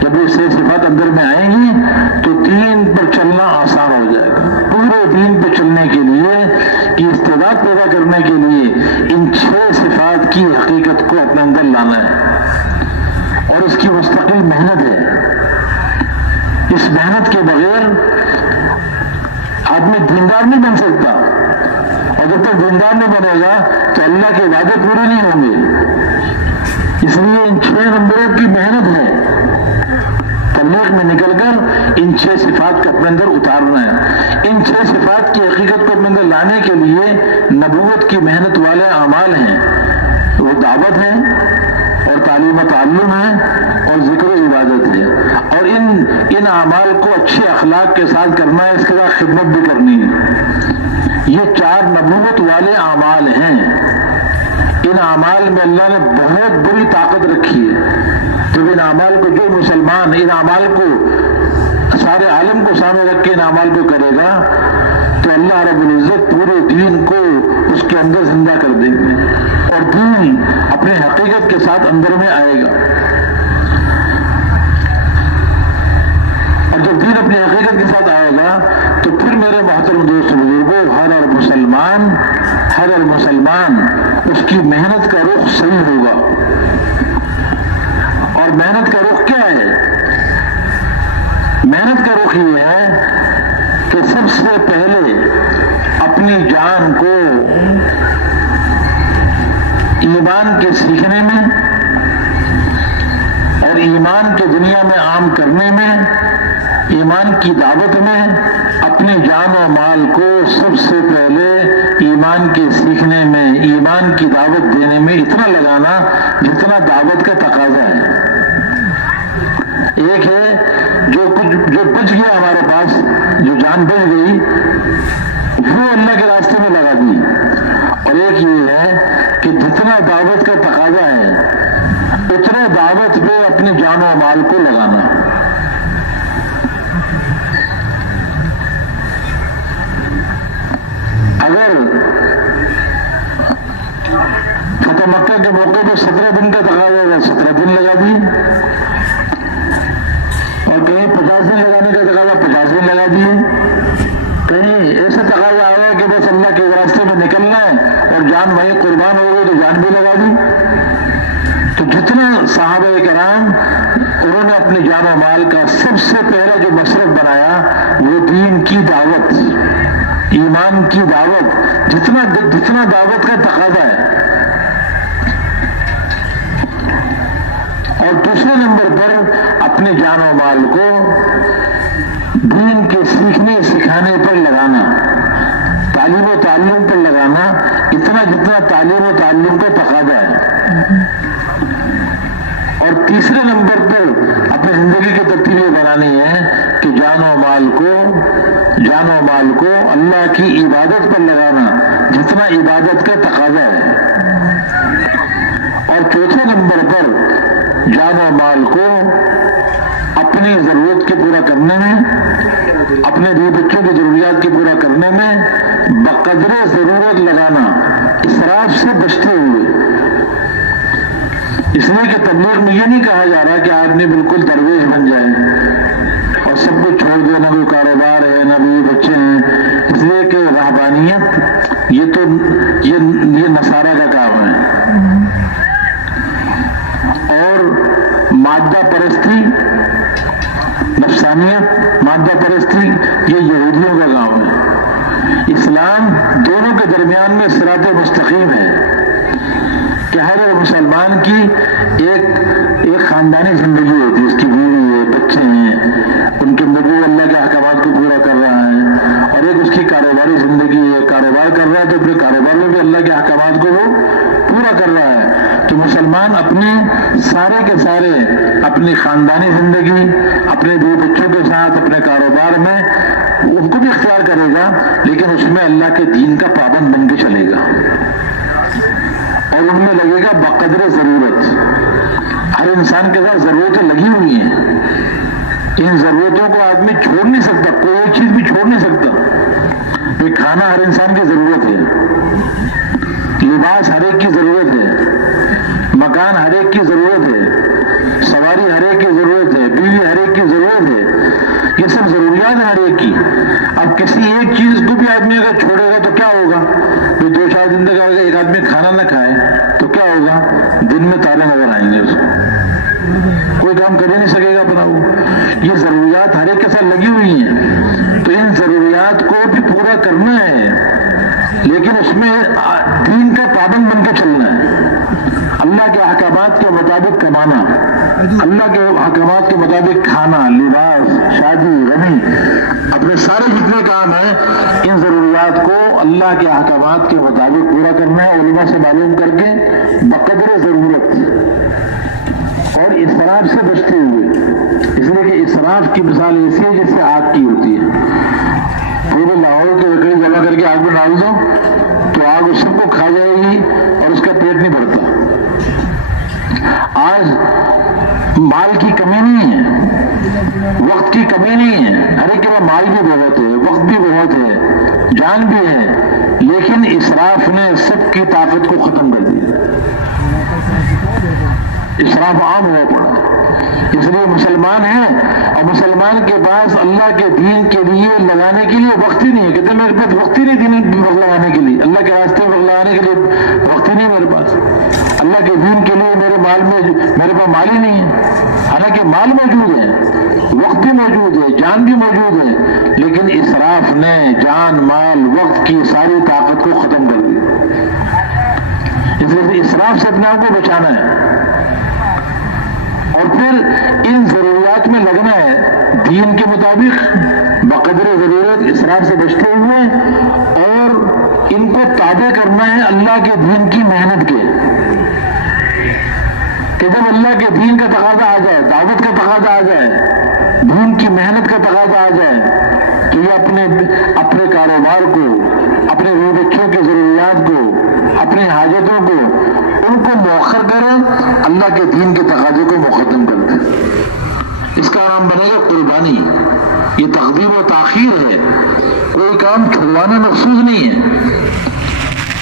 جب یہ 6 صفات اندر میں آئیں گی تو دین پر چلنا آسان ہو جائے گا۔ پورے دین پہ چلنے کے لیے کی استعداد پیدا کرنے کے لیے ان 6 صفات کی حقیقت کو اپنے اندر لانا ہے، اور اس کی مستقل محنت ہے۔ اس محنت کے بغیر آدمی دیندار نہیں بن سکتا، اور جب تک دیندار نہیں بنے گا تو اللہ کے وعدے پورے نہیں ہوں گے۔ اس لیے ان 6 نمبروں کی محنت ہے، تبلیغ میں نکل کر ان 6 صفات کو اپنے اندر اتارنا ہے۔ ان 6 صفات کی حقیقت کو اپنے اندر لانے کے لیے نبوت کی محنت والے اعمال ہیں، وہ دعوت ہے اور تعلیم و تعلم ہے اور ذکر و عبادت ہے، اور ان اعمال کو اچھے اخلاق کے ساتھ کرنا ہے، اس کے ساتھ خدمت بھی کرنی ہے۔ یہ 4 نبوت والے اعمال ہیں۔ ان اعمال میں اللہ نے بہت بڑی طاقت رکھی ہے۔ جب ان اعمال کو جو مسلمان ان اعمال کو سارے عالم کو سامنے رکھ کے ان اعمال کو کرے گا تو اللہ رب العزت پورے دین کو اس کے اندر زندہ کر دیں گے، اور دین اپنے حقیقت کے ساتھ اندر میں آئے گا۔ اور جب دین اپنی حقیقت کے ساتھ آئے گا تو پھر میرے محترم دوست بزرگوں، ہر مسلمان اس کی محنت کا رخ صحیح ہوگا۔ اور محنت کا رخ کیا ہے؟ محنت کا رخ یہ ہے کہ سب سے پہلے اپنی جان کو ایمان کے سیکھنے میں اور ایمان کے دنیا میں عام کرنے میں، ایمان کی دعوت میں اپنی جان و مال کو سب سے پہلے ایمان کے سیکھنے میں، ایمان کی دعوت دینے میں اتنا لگانا جتنا دعوت کا تقاضا ہے۔ ایک ہے جو بچ گیا ہمارے پاس، جو جان بچ گئی وہ اللہ کے راستے میں لگا دی، اور ایک یہ ہے کہ جتنا دعوت کا تقاضا ہے اتنا دعوت پہ اپنی جان و مال کو لگانا۔ اگر فتح مکہ کے موقع پہ 17 دن کا تقاضا ہے 17 دن لگا دیے، اور کہیں 50 دن لگانے کا تقاضا 50 دن لگا دیے، کہیں ایسا تقاضا آیا کہ بس اللہ کے راستے میں نکلنا ہے اور جان بھائی قربان ہو گئے تو جان بھی لگا دی۔ تو جتنا صحابہ کرام انہوں نے اپنے جان و مال کا سب سے پہلے جو مصرف بنایا وہ دین کی دعوت، ایمان کی دعوت، جتنا دعوت کا تقاضا ہے۔ اور دوسرے نمبر پر اپنے جان و مال کو دین کے سیکھنے سکھانے پر لگانا، تعلیم و تعلم پر لگانا، جتنا تعلیم و تعلم کو تقاضا ہے۔ اور تیسرے نمبر پر اپنی زندگی کی ترتیب یہ بنانی ہے کہ جان و مال کو اللہ کی عبادت پر لگانا، جتنا عبادت کا تقاضا ہے۔ اور چوتھے نمبر پر جان و مال کو اپنی ضرورت کے پورا کرنے میں، اپنے بیوی بچوں کی ضروریات کے پورا کرنے میں بقدر ضرورت لگانا، اسراف سے بچتے ہوئے۔ اس لیے کہ تبلیغ میں یہ نہیں کہا جا رہا کہ آدمی بالکل درویش بن جائے اور سب کچھ چھوڑ دے، نہ کوئی کاروبار ہے نہ بیوی بچے ہیں، اس لیے کہ رہبانیت یہ نصارہ کا کام ہے، اور مادہ پرستی، نفسانیت، مادہ پرستی یہ یہودیوں کا کام ہے۔ اسلام دونوں کے درمیان میں صراط مستقیم ہے کہ ہر مسلمان کی ایک خاندانی زندگی ہوتی ہے، اس کی بیوی ہے، بچے ہیں، ان کے اندر وہ اللہ کے احکامات کو پورا کر رہا ہے، اور ایک اس کی کاروباری زندگی ہے، کاروبار کر رہا ہے تو اپنے کاروبار میں بھی اللہ کے احکامات کو وہ پورا کر رہا ہے۔ تو مسلمان اپنے سارے کے سارے اپنی خاندانی زندگی، اپنے بیوی بچوں کے ساتھ، اپنے کاروبار میں ان کو بھی اختیار کرے گا، لیکن اس میں اللہ کے دین کا پابند بن کے چلے گا، اور ان میں لگے گا بقدر ضرورت۔ ہر انسان کے ساتھ ضرورتیں لگی ہوئی ہیں، ان ضرورتوں کو آدمی چھوڑ نہیں سکتا، کوئی ایک چیز بھی چھوڑ نہیں سکتا۔ کہ کھانا ہر انسان کی ضرورت ہے، لباس ہر ایک کی ضرورت ہے، مکان ہر ایک کی ضرورت ہے، سواری ہر ایک کی ضرورت ہے، بیوی ہر ایک کی ضرورت ہے، یہ سب ضروریات ہیں ہر ایک کی۔ اب کسی ایک چیز کو بھی آدمی اگر چھوڑے گا تو کیا ہوگا؟ 2-4 دن تک اگر ایک آدمی کھانا نہ کھائے تو کیا ہوگا؟ دن میں تالے نظر آئیں گے، اس کو کوئی کام کر ہی نہیں سکے گا اپنا۔ وہ یہ ضروریات ہر ایک کے ساتھ لگی ہوئی ہیں، تو ان ضروریات کو بھی پورا کرنا ہے، لیکن اس میں دین کا پابند بن کے چلنا ہے، اللہ کے احکامات کے مطابق کمانا، اللہ کے احکامات کے مطابق کھانا، لباس، شادی، غنی، اپنے سارے جتنے کام ہیں ان ضروریات کو اللہ کے احکامات کے مطابق پورا کرنا ہے، علماء سے معلوم کر کے بقدر ضرورت اور اسراف سے بچتے ہوئے۔ اس لیے کہ اسراف کی مثال ایسی ہے جس سے آگ کی ہوتی ہے، پورے لاہور کے لکڑی جمع کر کے آگ میں ڈال دو تو آگ اس سب کو کھا جائے گی اور اس کا پیٹ نہیں بھرتا۔ آج مال کی کمی نہیں ہے، وقت کی کمی نہیں ہے، ہر ایک کے پاس مال بھی بہت ہے، وقت بھی بہت ہے، جان بھی ہے، لیکن اسراف نے سب کی طاقت کو ختم کر دیا، اسراف عام ہوا پڑا۔ اس لیے مسلمان ہیں اور مسلمان کے پاس اللہ کے دین کے لیے لگانے کے لیے وقت ہی نہیں ہے، کہتے میرے پاس وقت ہی نہیں دین وقت لگانے کے لیے، اللہ کے راستے میں لگانے کے لیے وقت ہی نہیں میرے پاس، اللہ کے دین کے لیے میرے پاس مال ہی نہیں ہے۔ حالانکہ مال موجود ہے، وقت بھی موجود ہے، جان بھی موجود ہے، لیکن اسراف نے جان، مال، وقت کی ساری طاقت کو ختم کر دی۔ اس لیے اسراف سے اپنے آپ کو بچانا ہے اور پھر ان ضروریات میں لگنا ہے دین کے مطابق، بقدر ضرورت، اسراف سے بچتے ہوئے، اور ان کو تابع کرنا ہے اللہ کے دین کی محنت کے، کہ جب اللہ کے دین کا تقاضا آ جائے، دعوت کا تقاضا آ جائے، دین کی محنت کا تقاضا آ جائے، تو یہ اپنے کاروبار کو، اپنے بیوی بچوں کی ضروریات کو، اپنی حاجتوں کو، ان کو مؤخر کریں، اللہ کے دین کے تقاضے کو مقدم کر دیں۔ اس کا نام بنے گا قربانی. یہ تقدیم و تاخیر ہے، کوئی کام چھڑوانا مقصود نہیں ہے.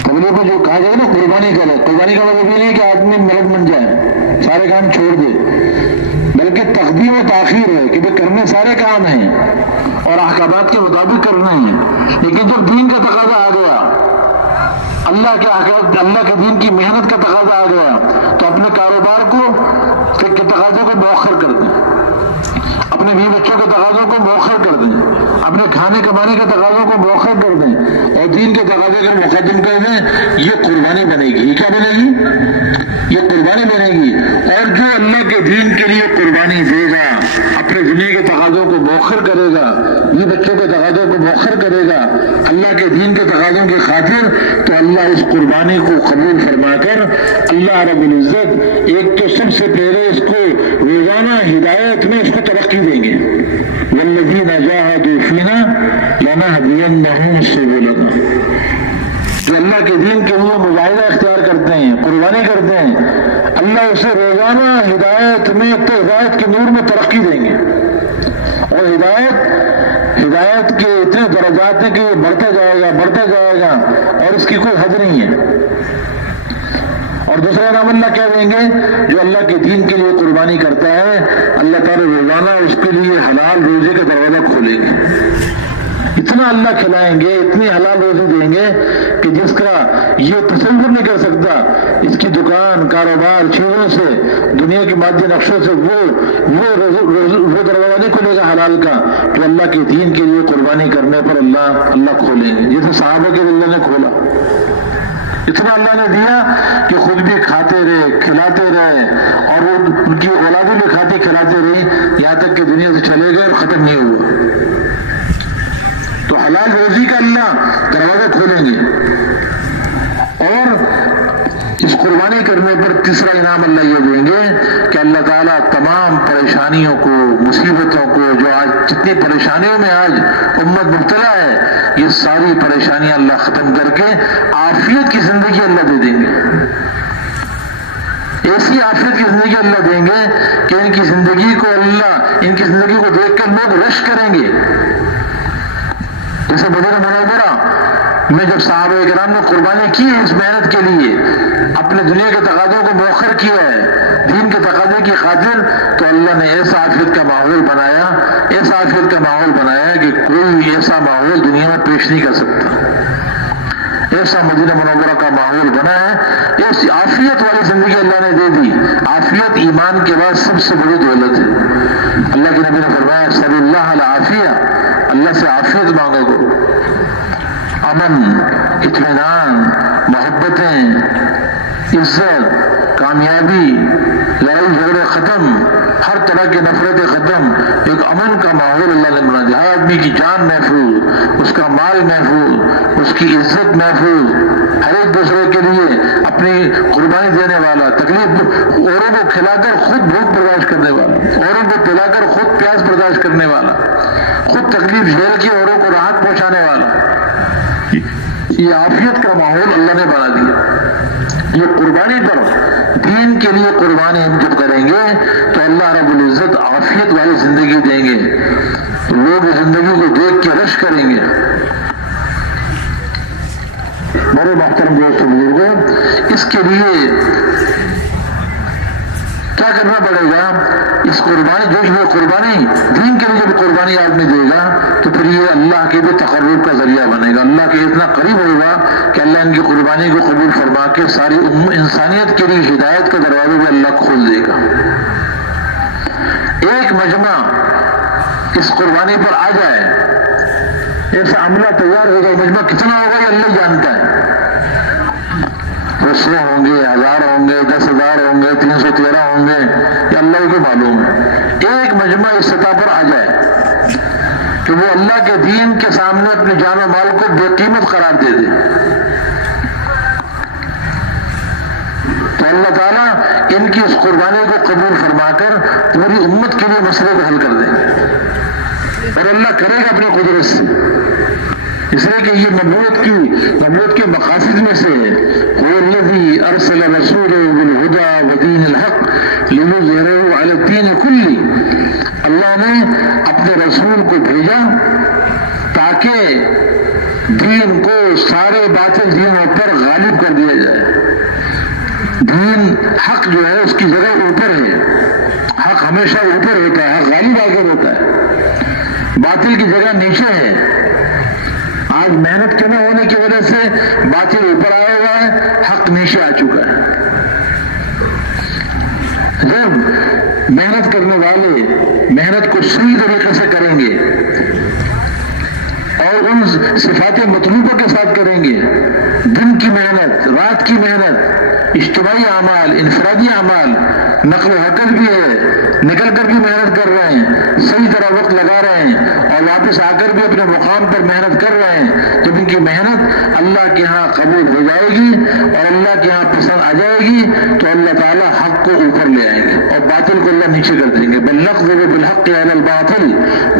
تبلیغ میں جو کہا جائے نا قربانی کرو، قربانی کا مطلب یہ نہیں کہ آدمی مرد بن جائے سارے کام چھوڑ دے، بلکہ تقدیم و تاخیر ہے کہ وہ کرنے سارے کام ہیں اور احکامات کے مطابق کرنا ہے. لیکن جب دین کا تقاضا آ گیا، اللہ کے احکام، اللہ کے دین کی محنت کا تقاضا آ گیا، تو اپنے کاروبار کو کے تقاضوں کو مؤخر کر دیں، اپنے بیوی بچوں کے تقاضوں کو مؤخر کر دیں، اپنے کھانے کمانے کے تقاضوں کو مؤخر کر دیں اور دین کے تقاضے کو مقدم کر دیں. یہ قربانی بنے گی. یہ کیا بنے گی؟ یہ قربانی بنے گی. اور جو اللہ کے دین کے لیے قربانی دے گا، اپنے دنیا کے تقاضوں کو مؤخر کرے گا، یہ بچوں کے تقاضوں کو مؤخر کرے گا اللہ کے دین کے تقاضوں کی خاطر، تو اللہ اس قربانی کو قبول فرما کر اللہ رب العزت ایک تو سب سے پہلے اس کو روزانہ ہدایت میں اس کو ترقی دیں گے. والذین جاہدوا فینا لنہدینہم سبلنا. جو اللہ کے دین کے لیے مجاہدہ اختیار کرتے ہیں، قربانی کرتے ہیں، اللہ اسے روزانہ ہدایت میں تو ہدایت کے نور میں ترقی دیں گے. اور ہدایت کے اتنے درجات ہیں کہ یہ بڑھتا جائے گا اور اس کی کوئی حد نہیں ہے. اور دوسرا نام اللہ کیا دیں گے؟ جو اللہ کے دین کے لیے قربانی کرتا ہے، اللہ تعالیٰ روزانہ اس کے لیے حلال روزی کا دروازہ کھولے گے. اتنا اللہ کھلائیں گے، اتنی حلال روزی دیں گے کہ جس کا یہ تصور نہیں کر سکتا. اس کی دکان، کاروبار، چیزوں سے، دنیا کے مادی نقشوں سے وہ دروازہ نہیں کھلے گا حلال کا، جو اللہ کے دین کے لیے قربانی کرنے پر اللہ کھولیں گے. جیسے صحابہ کے اللہ نے کھولا، اتنا اللہ نے دیا کہ خود بھی کھاتے رہے، کھلاتے رہے، اور ان کی اولادیں بھی کھاتی کھلاتے رہی، یہاں تک کہ دنیا سے چلے گئے اور ختم نہیں ہوا. تو حلال روزی کا اللہ دروازہ کھولیں گے. اور اس قربانی کرنے پر تیسرا انعام اللہ یہ دیں گے کہ اللہ تعالیٰ تمام پریشانیوں کو، مصیبتوں کو، جو آج جتنی پریشانیوں میں آج امت مبتلا ہے، یہ ساری پریشانیاں اللہ ختم کر کے عافیت کی زندگی اللہ دے دیں گے. ایسی عافیت کی زندگی اللہ دیں گے کہ ان کی زندگی کو دیکھ کر لوگ رش کریں گے. جیسے مدینہ منورہ میں جب صحابہ کرام نے قربانی کی ہے اس محنت کے لیے، اپنے دنیا کے تقاضوں کو مؤخر کیا ہے دین کے تقاضے کی خاطر، تو اللہ نے ایسا عافیت کا ماحول بنایا کہ کوئی ایسا ماحول دنیا میں پیش نہیں کر سکتا. ایسا مدینہ منورہ کا ماحول بنا ہے. ایسی عافیت والی زندگی اللہ نے دے دی. عافیت ایمان کے بعد سب سے بڑی دولت ہے. اللہ کے نبی نے فرمایا صلی اللہ العافیہ، اللہ سے عافیت مانگو گو. امن، اطمینان، محبتیں، عزت، کامیابی، لڑائی جھگڑے ختم، ہر طرح کی نفرتیں ختم، ایک امن کا ماحول اللہ نے بنا دیا. ہر آدمی کی جان محفوظ، اس کا مال محفوظ، اس کی عزت محفوظ، ہر ایک دوسرے کے لیے اپنی قربانی دینے والا، تکلیف اوروں کو کھلا کر خود بھوک برداشت کرنے والا، اوروں کو پلا کر خود پیاس برداشت کرنے والا، خود تکلیف جھیل کے اوروں کو راحت پہنچانے والا. یہ عافیت کا ماحول اللہ نے بنا دیا. یہ قربانی پر، دین کے لیے قربانی ہم جب کریں گے تو اللہ رب العزت عافیت والی زندگی دیں گے. لوگ زندگی کو دیکھ کے رش کریں گے. بڑے محترم دوست بزرگوں، اس کے لیے کیا کرنا پڑے گا؟ اس قربانی، جو قربانی دین کے لیے جب قربانی آدمی دے گا تو پھر یہ اللہ کے بھی تقرب کا ذریعہ بنے گا. اللہ کے اتنا قریب ہوگا کہ اللہ ان کی قربانی کو قبول فرما کے ساری انسانیت کے لیے ہدایت کا دروازہ بھی اللہ کھول دے گا. ایک مجمع اس قربانی پر آ جائے، ایسا عملہ تیار ہوگا، مجمع کتنا ہوگا یہ اللہ جانتا ہے. وہ 100 ہوں گے، 1000 ہوں گے، 10,000 ہوں گے، 313 ہوں گے، یہ اللہ کو معلوم ہے. ایک مجمع اس سطح پر آ جائے کہ وہ اللہ کے دین کے سامنے اپنے جان و مال کو بے قیمت قرار دے دے، تو اللہ تعالیٰ ان کی اس قربانی کو قبول فرما کر پوری امت کے لیے مسئلے کو حل کر دیں گے. اور اللہ کرے گا اپنی قدرت سے، اس لیے کہ یہ نبوت کے مقاصد میں سے ہے. هو الذي ارسل رسوله بالهدى ودين الحق ليظهره على الدين كله. تاکہ دین کو سارے باطل دینوں پر غالب کر دیا جائے۔ دین حق جو ہے اس کی جگہ اوپر ہے، حق ہمیشہ اوپر ہوتا ہے، حق غالب آ کر ہوتا ہے، باطل کی جگہ نیچے ہے۔ آج محنت کے نہ ہونے کی وجہ سے باطل اوپر آیا ہوا ہے، حق نیچے آ چکا ہے۔ جب محنت کرنے والے محنت کو صحیح طریقے سے کریں گے اور ان صفات مطلوبہ کے ساتھ کریں گے، دن کی محنت، رات کی محنت، اجتماعی اعمال، انفرادی اعمال، نقل و حرکت بھی ہے، نکل کر بھی محنت کر رہے ہیں، صحیح طرح وقت لگا رہے ہیں اور واپس آ کر بھی اپنے مقام پر محنت کر رہے ہیں، جب ان کی محنت اللہ کے ہاں قبول ہو جائے گی اور اللہ کے ہاں پسند آ جائے گی تو اللہ تعالیٰ حق کو اوپر لے آئیں گے اور باطل کو اللہ نیچے کر دیں گے۔ بل نقذف بالحق علی الباطل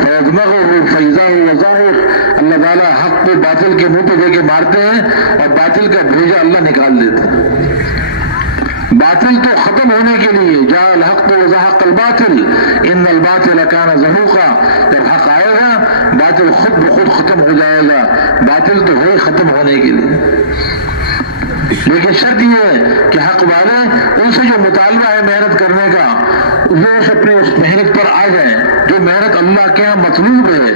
فیدمغه فاذا هو زاهق، اللہ تعالیٰ حق کو باطل کے منہ پہ دے کے مارتے ہیں اور باطل کا بھیجا اللہ نکال دیتا ہے۔ باطل تو ختم ہونے کے لیے جاء الحق وزهق الباطل ان الباطل كان زهوقا، جب حق آئے گا باطل خود بخود ختم ہو جائے گا، باطل تو ہے ختم ہونے کے لیے۔ لیکن شرط یہ ہے کہ حق والے ان سے جو مطالبہ ہے محنت کرنے کا وہ اپنے اس محنت پر آ جائیں، جو محنت اللہ کے یہاں مطلوب ہے،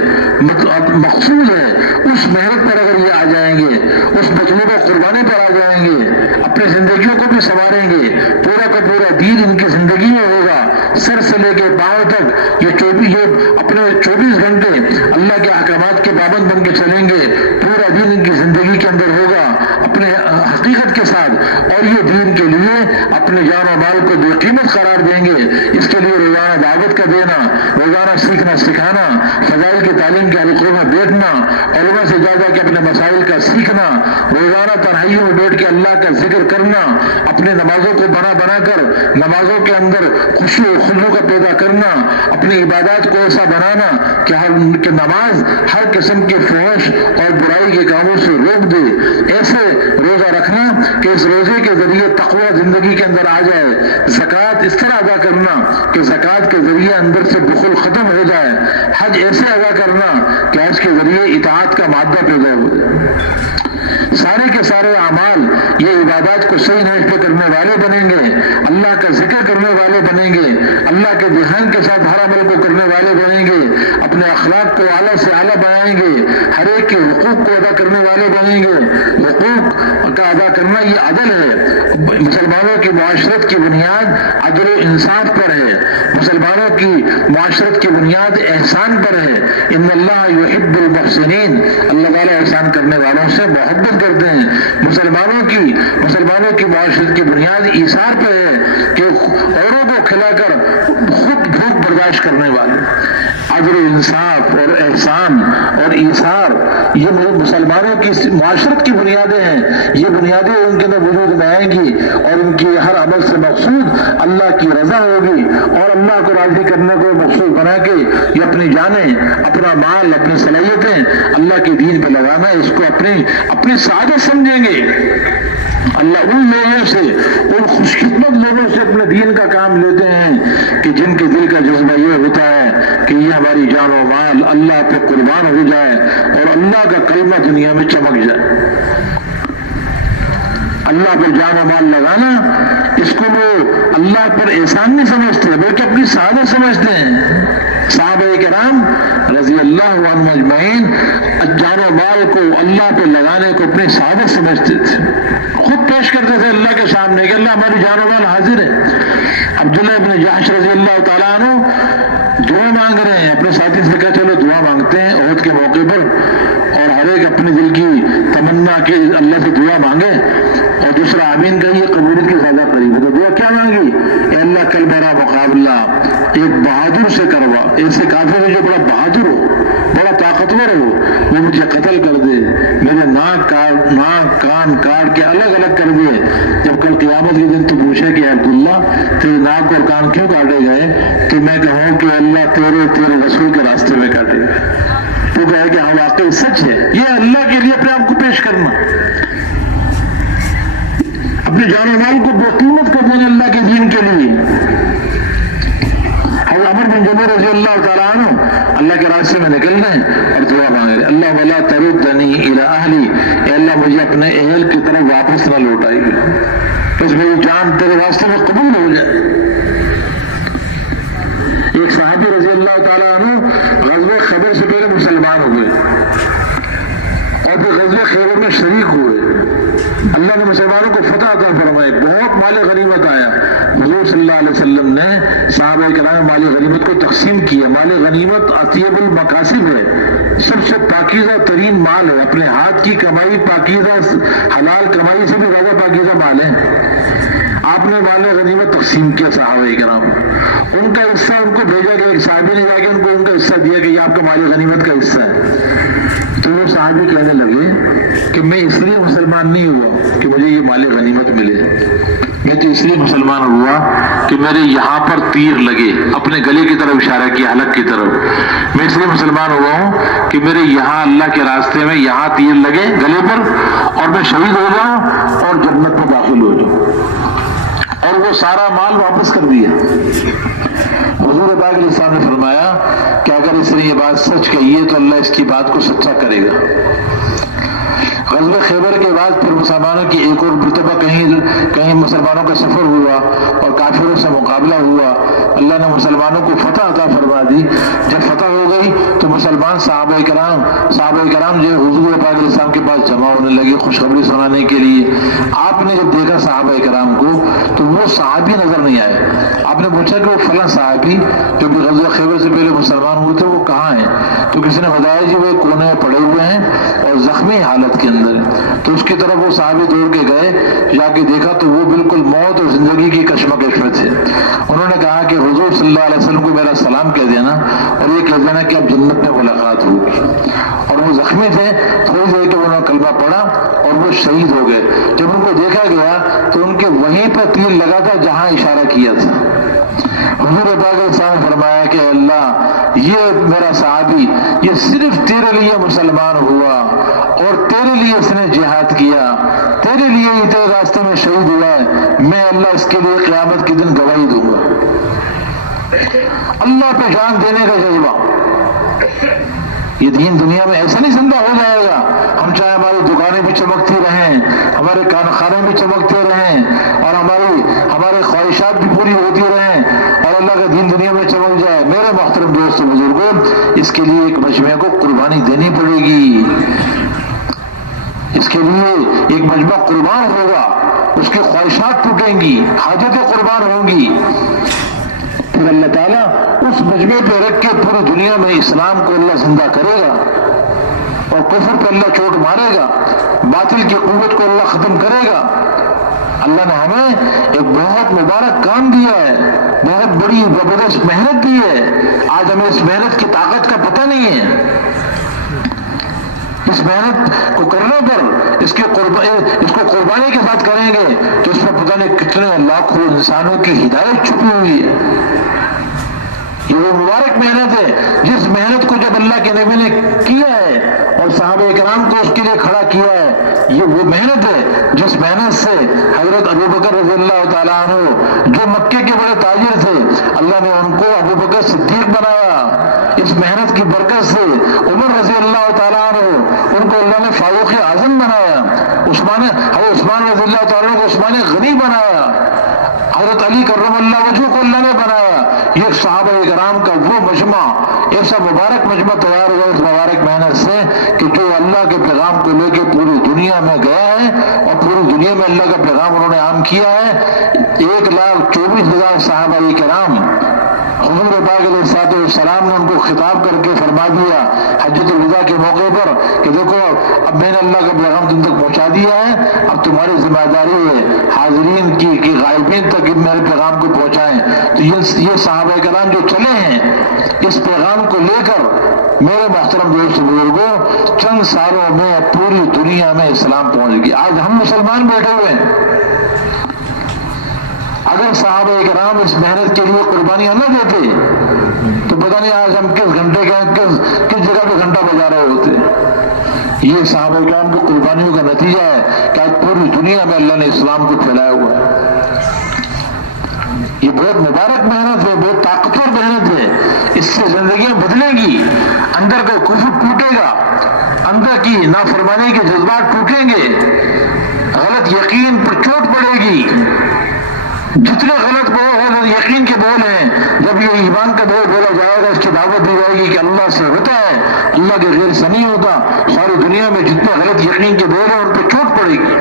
مقصود ہے، اس محنت پر اگر یہ آ جائیں گے، اس مطلوبہ قربانی پر آ جائیں گے، اپنی زندگیوں کو بھی سنواریں گے، پورا کا پورا دین ان کی زندگی میں ہوگا، سر سے لے کے پاؤں تک یہ اپنے 24 گھنٹے اللہ کے احکامات کے پابند بن کے چلیں گے، پورا دین ان کی زندگی کے اندر ہوگا اپنے حقیقت کے ساتھ، اور یہ دین کے لیے اپنے جان و مال کو بے قیمت قرار دیں گے۔ اس کے لیے روزانہ دعوت کا دینا، روزانہ سیکھنا سکھانا، فضائل کی تعلیم کے حلقوں میں بیٹھنا، علماء سے جا کے اپنے مسائل کا سیکھنا، روزانہ تنہائیوں میں بیٹھ کے اللہ کا ذکر کرنا، اپنے نمازوں کو بنا کر نمازوں کے اندر خشوع و خضوع کا پیدا کرنا، اپنی عبادات کو ایسا بنانا کہ نماز ہر قسم کے فحش اور برائی کے کاموں سے روک دے، ایسے روزہ رکھنا کہ اس روزے کے ذریعے تقوی زندگی کے اندر آ جائے، زکوٰۃ اس طرح ادا کرنا کہ زکوٰۃ کے ذریعے اندر سے بخل ختم ہو جائے، حج ایسے ادا کرنا کہ حج کے ذریعے اطاعت کا مادہ پیدا ہو جائے۔ سارے کے سارے اعمال یہ عبادات کو صحیح نہج پہ کرنے والے بنیں گے، اللہ کا ذکر کرنے والے بنیں گے، اللہ کے دھیان کے ساتھ ہر عمل کو کرنے والے بنیں گے، اپنے اخلاق کو اعلیٰ سے اعلیٰ بنائیں گے، ہر ایک کے حقوق کو ادا کرنے والے بنیں گے۔ حقوق کا ادا کرنا یہ عدل ہے، مسلمانوں کی معاشرت کی بنیاد عدل و انصاف پر ہے، مسلمانوں کی معاشرت کی بنیاد احسان پر ہے۔ ان اللہ یحب المحسنین، اللہ تعالیٰ احسان کرنے والوں سے محبت کرتے ہیں۔ مسلمانوں کی معاشرت کی بنیاد ایثار پہ ہے کہ اوروں کو کھلا کر خود بھوک برداشت کرنے والے، عدل و انصاف اور احسان اور ایثار یہ مسلمانوں کی معاشرت کی بنیادیں ہیں، یہ بنیادیں ان کے اندر وجود میں آئیں گی اور ان کی ہر عمل سے مقصود اللہ کی رضا ہوگی، اور اللہ کو راضی کرنے کو مقصود بنا کے یہ اپنی جانیں، اپنا مال، اپنی صلاحیتیں اللہ کے دین پہ لگانا، اس کو اپنی سعادت سمجھیں گے۔ اللہ ان لوگوں سے، ان خوش قسمت لوگوں سے اپنے دین کا کام لیتے ہیں کہ جن کے دل کا جذبہ یہ ہوتا ہے کہ یہ ہماری جان و مال اللہ پہ قربان ہو جائے اور اللہ کا کلمہ دنیا میں چمک جائے۔ اللہ پر جان و مال لگانا، اس کو وہ اللہ پر احسان نہیں سمجھتے بلکہ اپنی سعادت سمجھتے ہیں۔ صحابہ کرام رضی اللہ عنہم اجمعین جان و مال کو اللہ پہ لگانے کو اپنی سعادت سمجھتے تھے، خود پیش کرتے تھے اللہ کے سامنے کہ اللہ ہماری جان و مال حاضر ہے۔ عبداللہ بن جحش رضی اللہ تعالیٰ عنہ دعا مانگ رہے ہیں، اپنے ساتھی سے کہا چلو دعا مانگتے ہیں احد کے موقع پر، اور ہر ایک اپنے دل کی تمنا کے اللہ سے دعا مانگے، اور دوسرا آمین کہیے، قبولیت کی زیادہ قریب ہے۔ تو دعا کیا مانگی؟ اے اللہ کل میرا مقابلہ ایک بہادر سے کروا، ایسے کافر ہے جو بڑا بہادر ہو، بڑا طاقتور ہو، وہ مجھے قتل کر دے، میرے ناک کان کاٹ کے الگ الگ کر دے، جب کل قیامت کے دن تو پوچھے کہ عبداللہ تیرے ناک اور کان کیوں کاٹے گئے، تو میں کہوں کہ اللہ تیرے رسول کے راستے میں کاٹے گئے۔ تو کہے کہ ہاں واقعی سچ ہے، یہ اللہ کے لیے اپنے آپ کو پیش کرنا، اپنے جان و مال کو بقیمت کر دینا اللہ کے دین کے لیے۔ حضرت عمر بن جموع رضی اللہ تعالیٰ عنہ اللہ کے راستے میں نکل رہے ہیں اور دعا مانگ رہے، اللہ ولا راستے میں قبول نہ ہو جائے۔ ایک صحابی رضی اللہ تعالیٰ عنہ غزوہ خیبر سے پہلے مسلمان ہوئے اور پھر غزوہ خیبر میں شریک ہوئے۔ اللہ نے مسلمانوں کو فتح عطا فرمائی، بہت مال غنیمت آیا۔ حضور صلی اللہ علیہ وسلم نے صحابہ کرام مال غنیمت کو تقسیم کیا۔ مال غنیمت اطیب المقاصد ہے، سب سے پاکیزہ ترین مال ہے، اپنے ہاتھ کی کمائی پاکیزہ حلال کمائی سے بھی زیادہ پاکیزہ مال ہے۔ آپ نے مال غنیمت تقسیم کیا صحابہ کرام، ان کا حصہ ان کو بھیجا گیا، ایک صحابی نے جا کے ان کو ان کا حصہ دیا کہ یہ آپ کا مال غنیمت کا حصہ ہے۔ تو وہ صحابی کہنے لگے کہ میں اس لیے مسلمان نہیں ہوا کہ مجھے یہ مال غنیمت ملے، میں تو اس لیے مسلمان ہوا کہ میرے یہاں پر تیر لگے، اپنے گلے کی طرف اشارہ کیا، حلق کی طرف، میں اس لیے مسلمان ہوا ہوں کہ میرے یہاں اللہ کے راستے میں یہاں تیر لگے گلے پر اور میں شہید ہو جاؤں اور جنت میں داخل ہو جاؤں۔ اور وہ سارا مال واپس کر دیا۔ حضور پاک علیہ السلام نے فرمایا کہ اگر اس نے یہ بات سچ کہی ہے تو اللہ اس کی بات کو سچا کرے گا۔ غزوہ خیبر کے بعد پھر مسلمانوں کی ایک اور مرتبہ کہیں مسلمانوں کا سفر ہوا اور کافروں سے مقابلہ ہوا، اللہ نے مسلمانوں کو فتح عطا فرما دی۔ جب فتح ہو گئی تو مسلمان صحابہ کرام جو حضور پاک علیہ السلام کے پاس جمع ہونے لگے خوشخبری سنانے کے لیے۔ آپ نے جب دیکھا صحابہ کرام کو تو وہ صحابی نظر نہیں آئے۔ آپ نے پوچھا کہ وہ فلاں صحابی جو بھی غزوہ خیبر سے پہلے مسلمان ہوئے تھے وہ کہاں ہیں؟ تو کسی نے بتایا جی وہ کونے میں پڑے ہوئے ہیں اور زخمی حالت کے اندر۔ تو اس کی طرف وہ صحابی دوڑ کے گئے، جا کے دیکھا تو وہ بالکل موت اور زندگی کی کشمکش میں تھے۔ انہوں نے کہا کہ حضور صلی اللہ علیہ وسلم کو میرا سلام کہہ دینا اور یہ کہہ دینا کہ اب جنت میں ملاقات ہوگی۔ اور وہ زخمی تھے، تھوڑی دیر کے انہوں نے کلمہ پڑھا اور وہ شہید ہو گئے۔ جب ان کو دیکھا گیا تو ان کے وہیں پر تیر لگا تھا جہاں اشارہ کیا تھا۔ حضور پاک علیہ السلام نے فرمایا کہ اللہ یہ میرا صحابی یہ صرف تیرے لیے مسلمان ہوا اور تیرے لیے اس نے جہاد کیا، تیرے لیے ہی تیرے راستے میں شہید ہوا ہے، میں اللہ اس کے لیے قیامت کے دن گواہی دوں گا۔ اللہ پہ جان دینے کا جذبہ، یہ دین دنیا میں ایسا نہیں زندہ ہو جائے گا۔ ہم چاہے ہماری دکانیں بھی چمکتی رہیں، ہمارے کارخانے بھی چمکتے رہیں اور ہمارے خواہشات بھی پوری ہوتی رہیں اور اللہ کا دین دنیا میں چمک جائے۔ میرے محترم دوست بزرگوں، اس کے لیے ایک مجمع کو قربانی دینی پڑے گی، اس کے لیے ایک مجمع قربان ہوگا، اس کی خواہشات ٹوٹیں گی، حاجتیں قربان ہوں گی۔ پھر اللہ تعالیٰ اس مجمع پہ رکھ کے پوری دنیا میں اسلام کو اللہ زندہ کرے گا اور کفر پہ اللہ چوٹ مارے گا، باطل کی قوت کو اللہ ختم کرے گا۔ اللہ نے ہمیں ایک بہت مبارک کام دیا ہے، بہت بڑی زبردست محنت دی ہے۔ آج ہمیں اس محنت کی طاقت کا پتہ نہیں ہے۔ اس محنت کو کرنے پر اس کو قربانی کے ساتھ کریں گے تو اس میں پتہ نہیں کتنے لاکھوں انسانوں کی ہدایت چھپی ہوئی ہے۔ یہ وہ مبارک محنت ہے جس محنت کو جب اللہ کے نبی نے کیا ہے اور صحابہ کرام کو اس کے لیے کھڑا کیا ہے، یہ وہ محنت ہے جس محنت سے حضرت ابو بکر رضی اللہ تعالیٰ عنہ جو مکے کے بڑے تاجر تھے، اللہ نے ان کو ابو بکر صدیق بنایا۔ اس محنت کی برکت سے عمر رضی اللہ تعالیٰ عنہ ان کو اللہ نے فاروق اعظم بنایا، عثمان رضی اللہ تعالیٰ عنہ کو عثمان غنی بنایا، حضرت علی کرم اللہ وجہ کو اللہ نے بنایا۔ یہ صحابہ کرام کا وہ مجمع، ایسا مبارک مجمع تیار ہوا اس مبارک محنت سے کہ جو اللہ کے پیغام کو لے کے پوری دنیا میں گیا ہے اور پوری دنیا میں اللہ کا پیغام انہوں نے عام کیا ہے۔ 1,24,000 صحابہ کرام، حضور پاک علیہ السلام نے ان کو خطاب کر کے فرما دیا حجۃ الوداع کے موقع پر کہ دیکھو اب میں نے اللہ کا پیغام تم تک پہنچا دیا ہے، اب تمہاری ذمہ داری ہے حاضرین کی کہ غائبین تک میرے پیغام کو پہنچائیں۔ تو یہ صحابہ کرام جو چلے ہیں اس پیغام کو لے کر، میرے محترم دوست بزرگوں، چند سالوں میں پوری دنیا میں اسلام پہنچ گیا۔ آج ہم مسلمان بیٹھے ہوئے ہیں، اگر صحابہ کرام اس محنت کے لیے قربانیاں نہ دیتے تو پتہ نہیں آج ہم کس گھنٹے کا کس جگہ پہ گھنٹہ بجا رہے ہوتے۔ یہ صحابہ کرام کی قربانیوں کا نتیجہ ہے کہ آج پوری دنیا میں اللہ نے اسلام کو پھیلایا ہوا ہے۔ یہ بہت مبارک محنت ہے، بہت طاقتور محنت ہے، اس سے زندگیاں بدلے گی، اندر کا کفر ٹوٹے گا، اندر کی نافرمانی کے جذبات ٹوٹیں گے، غلط یقین پر چوٹ پڑے گی، جتنے غلط بول یقین کے بول ہیں، جب یہ ایمان کا بول بولا جائے گا، اس کی دعوت دی جائے گی کہ اللہ سے ہوتا ہے، اللہ کے غیر سے نہیں ہوتا، ساری دنیا میں جتنے غلط یقین کے بول ہیں ان پہ چوٹ پڑے گی۔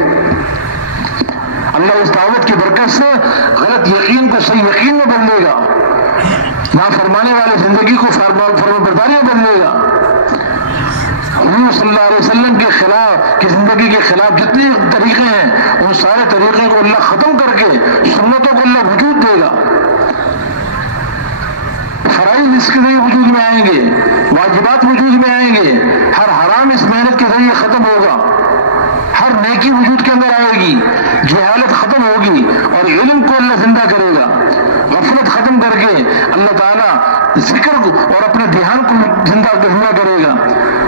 اللہ اس دعوت کی برکت سے غلط یقین کو صحیح یقین میں بدلے گا، نافرمانے والے زندگی کو فرمانبرداری میں بدلے گا۔ حضور صلی اللہ علیہ وسلم کے خلاف کی زندگی کے خلاف جتنے طریقے ہیں ان سارے طریقے کو اللہ ختم کر کے سنتوں کو اللہ وجود دے گا۔ فرائض اس کے ذریعے وجود میں آئیں گے، واجبات وجود میں آئیں گے، ہر حرام اس محنت کے ذریعے ختم ہوگا، ہر نیکی وجود کے اندر آئے گی، جہالت ختم ہوگی اور علم کو اللہ زندہ کرے گا، غفلت ختم کر کے اللہ تعالیٰ ذکر اور اپنے دھیان کو زندہ کرے گا،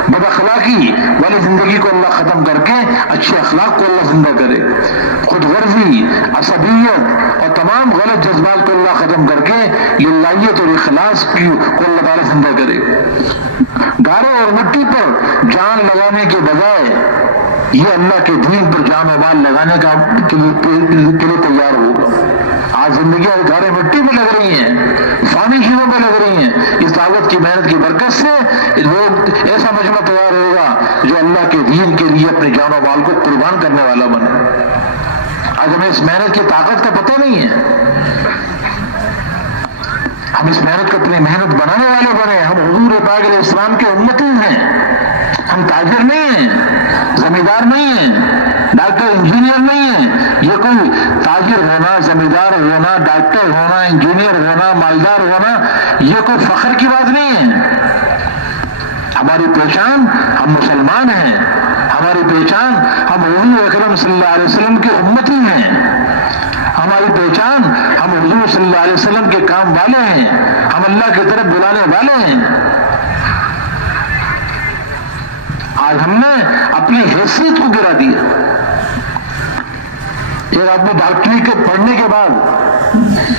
بد اخلاقی والی زندگی کو اللہ ختم کر کے اچھے اخلاق کو اللہ زندہ کرے، خود غرضی، عصبیت اور تمام غلط جذبات کو اللہ ختم کر کے للہیت اور اخلاص کو اللہ تعالیٰ زندہ کرے۔ گارے اور مٹی پر جان لگانے کے بجائے یہ اللہ کے دین پر جان و مال لگانے کا کے لیے تیار ہوگا۔ آج زندگیاں گارے مٹی پہ لگ رہی ہیں، فانی چیزوں پہ لگ رہی ہیں، اس دعوت کی محنت کی برکت سے لوگ ایسا مجمع تیار ہوگا جو اللہ کے دین کے لیے اپنے جان و مال کو قربان کرنے والا بنے۔ آج ہمیں اس محنت کی طاقت کا پتہ نہیں ہے، ہم اس محنت کو اپنی محنت بنانے والے بنے، ہم حضور پاک علیہ السلام کے امتی ہیں، ہم تاجر نہیں ہیں، زمیندار نہیں ہیں، ڈاکٹر انجینئر نہیں ہیں۔ یہ کوئی تاجر ہونا، زمیندار ہونا، ڈاکٹر ہونا، انجینئر ہونا، مالدار ہونا یہ کوئی فخر کی بات نہیں ہے۔ ہماری پہچان ہم مسلمان ہیں، ہماری پہچان ہم حضور اکرم صلی اللہ علیہ وسلم کے امتی ہیں، ہماری پہچان ہم حضور صلی اللہ علیہ وسلم کے کام والے ہیں، ہم اللہ کی طرف بلانے والے ہیں۔ آج ہم نے اپنی حیثیت کو گرا دیا۔ ایک آدمی ڈاکٹری کے پڑھنے کے بعد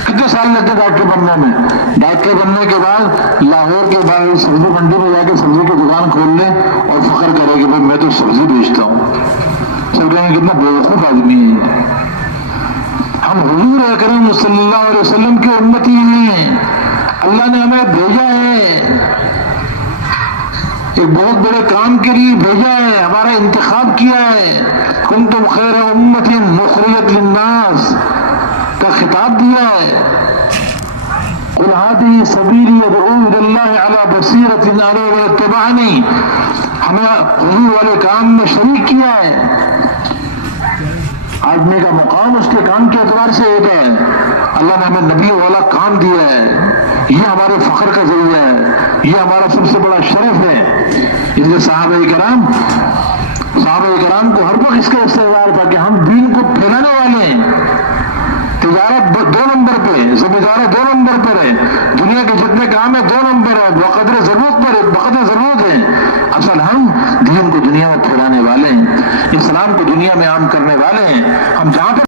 کتنے سال لگتے ڈاکٹر بننے میں؟ ڈاکٹر بننے کے بعد لاہور کے بعد سبزی منڈی میں جا کے سبزی کی دکان کھول لے اور فخر کرے کہ بھائی میں تو سبزی بیچتا ہوں۔ سب کہیں گے کتنا بیوقوف آدمی ہے۔ ہم حضور اکرم صلی اللہ علیہ وسلم کے امتی ہیں، اللہ نے ہمیں بھیجا ہے، ایک بہت بڑے کام کے لیے بھیجا ہے، ہمارا انتخاب کیا ہے۔ کنتم خیر امت مخرجت للناس کا خطاب دیا ہے۔ قل هذه سبیلی ادعو الی اللہ علی بصیرۃ انا ومن اتبعنی، ہمیں حضور والے کام میں شریک کیا ہے۔ آدمی کا مقام اس کے کام کے اعتبار سے ہوتا ہے۔ اللہ نے ہمیں نبی والا کام دیا ہے، یہ ہمارے فخر کا ذریعہ ہے، یہ ہمارا سب سے بڑا شرف ہے۔ اس لیے صحابہ کرام کو ہر وقت اس کا استعمال تھا کہ ہم دین کو پھیلانے والے ہیں۔ تجارت 2 نمبر پہ، زمینداری 2 نمبر پر ہے، دنیا کے جتنے کام ہیں 2 نمبر ہے، بقدر ضرورت پر بقدر ضرورت ہے۔ اصل ہم دین کو دنیا میں پھیلانے والے ہیں، اسلام کو دنیا میں عام کرنے والے ہیں۔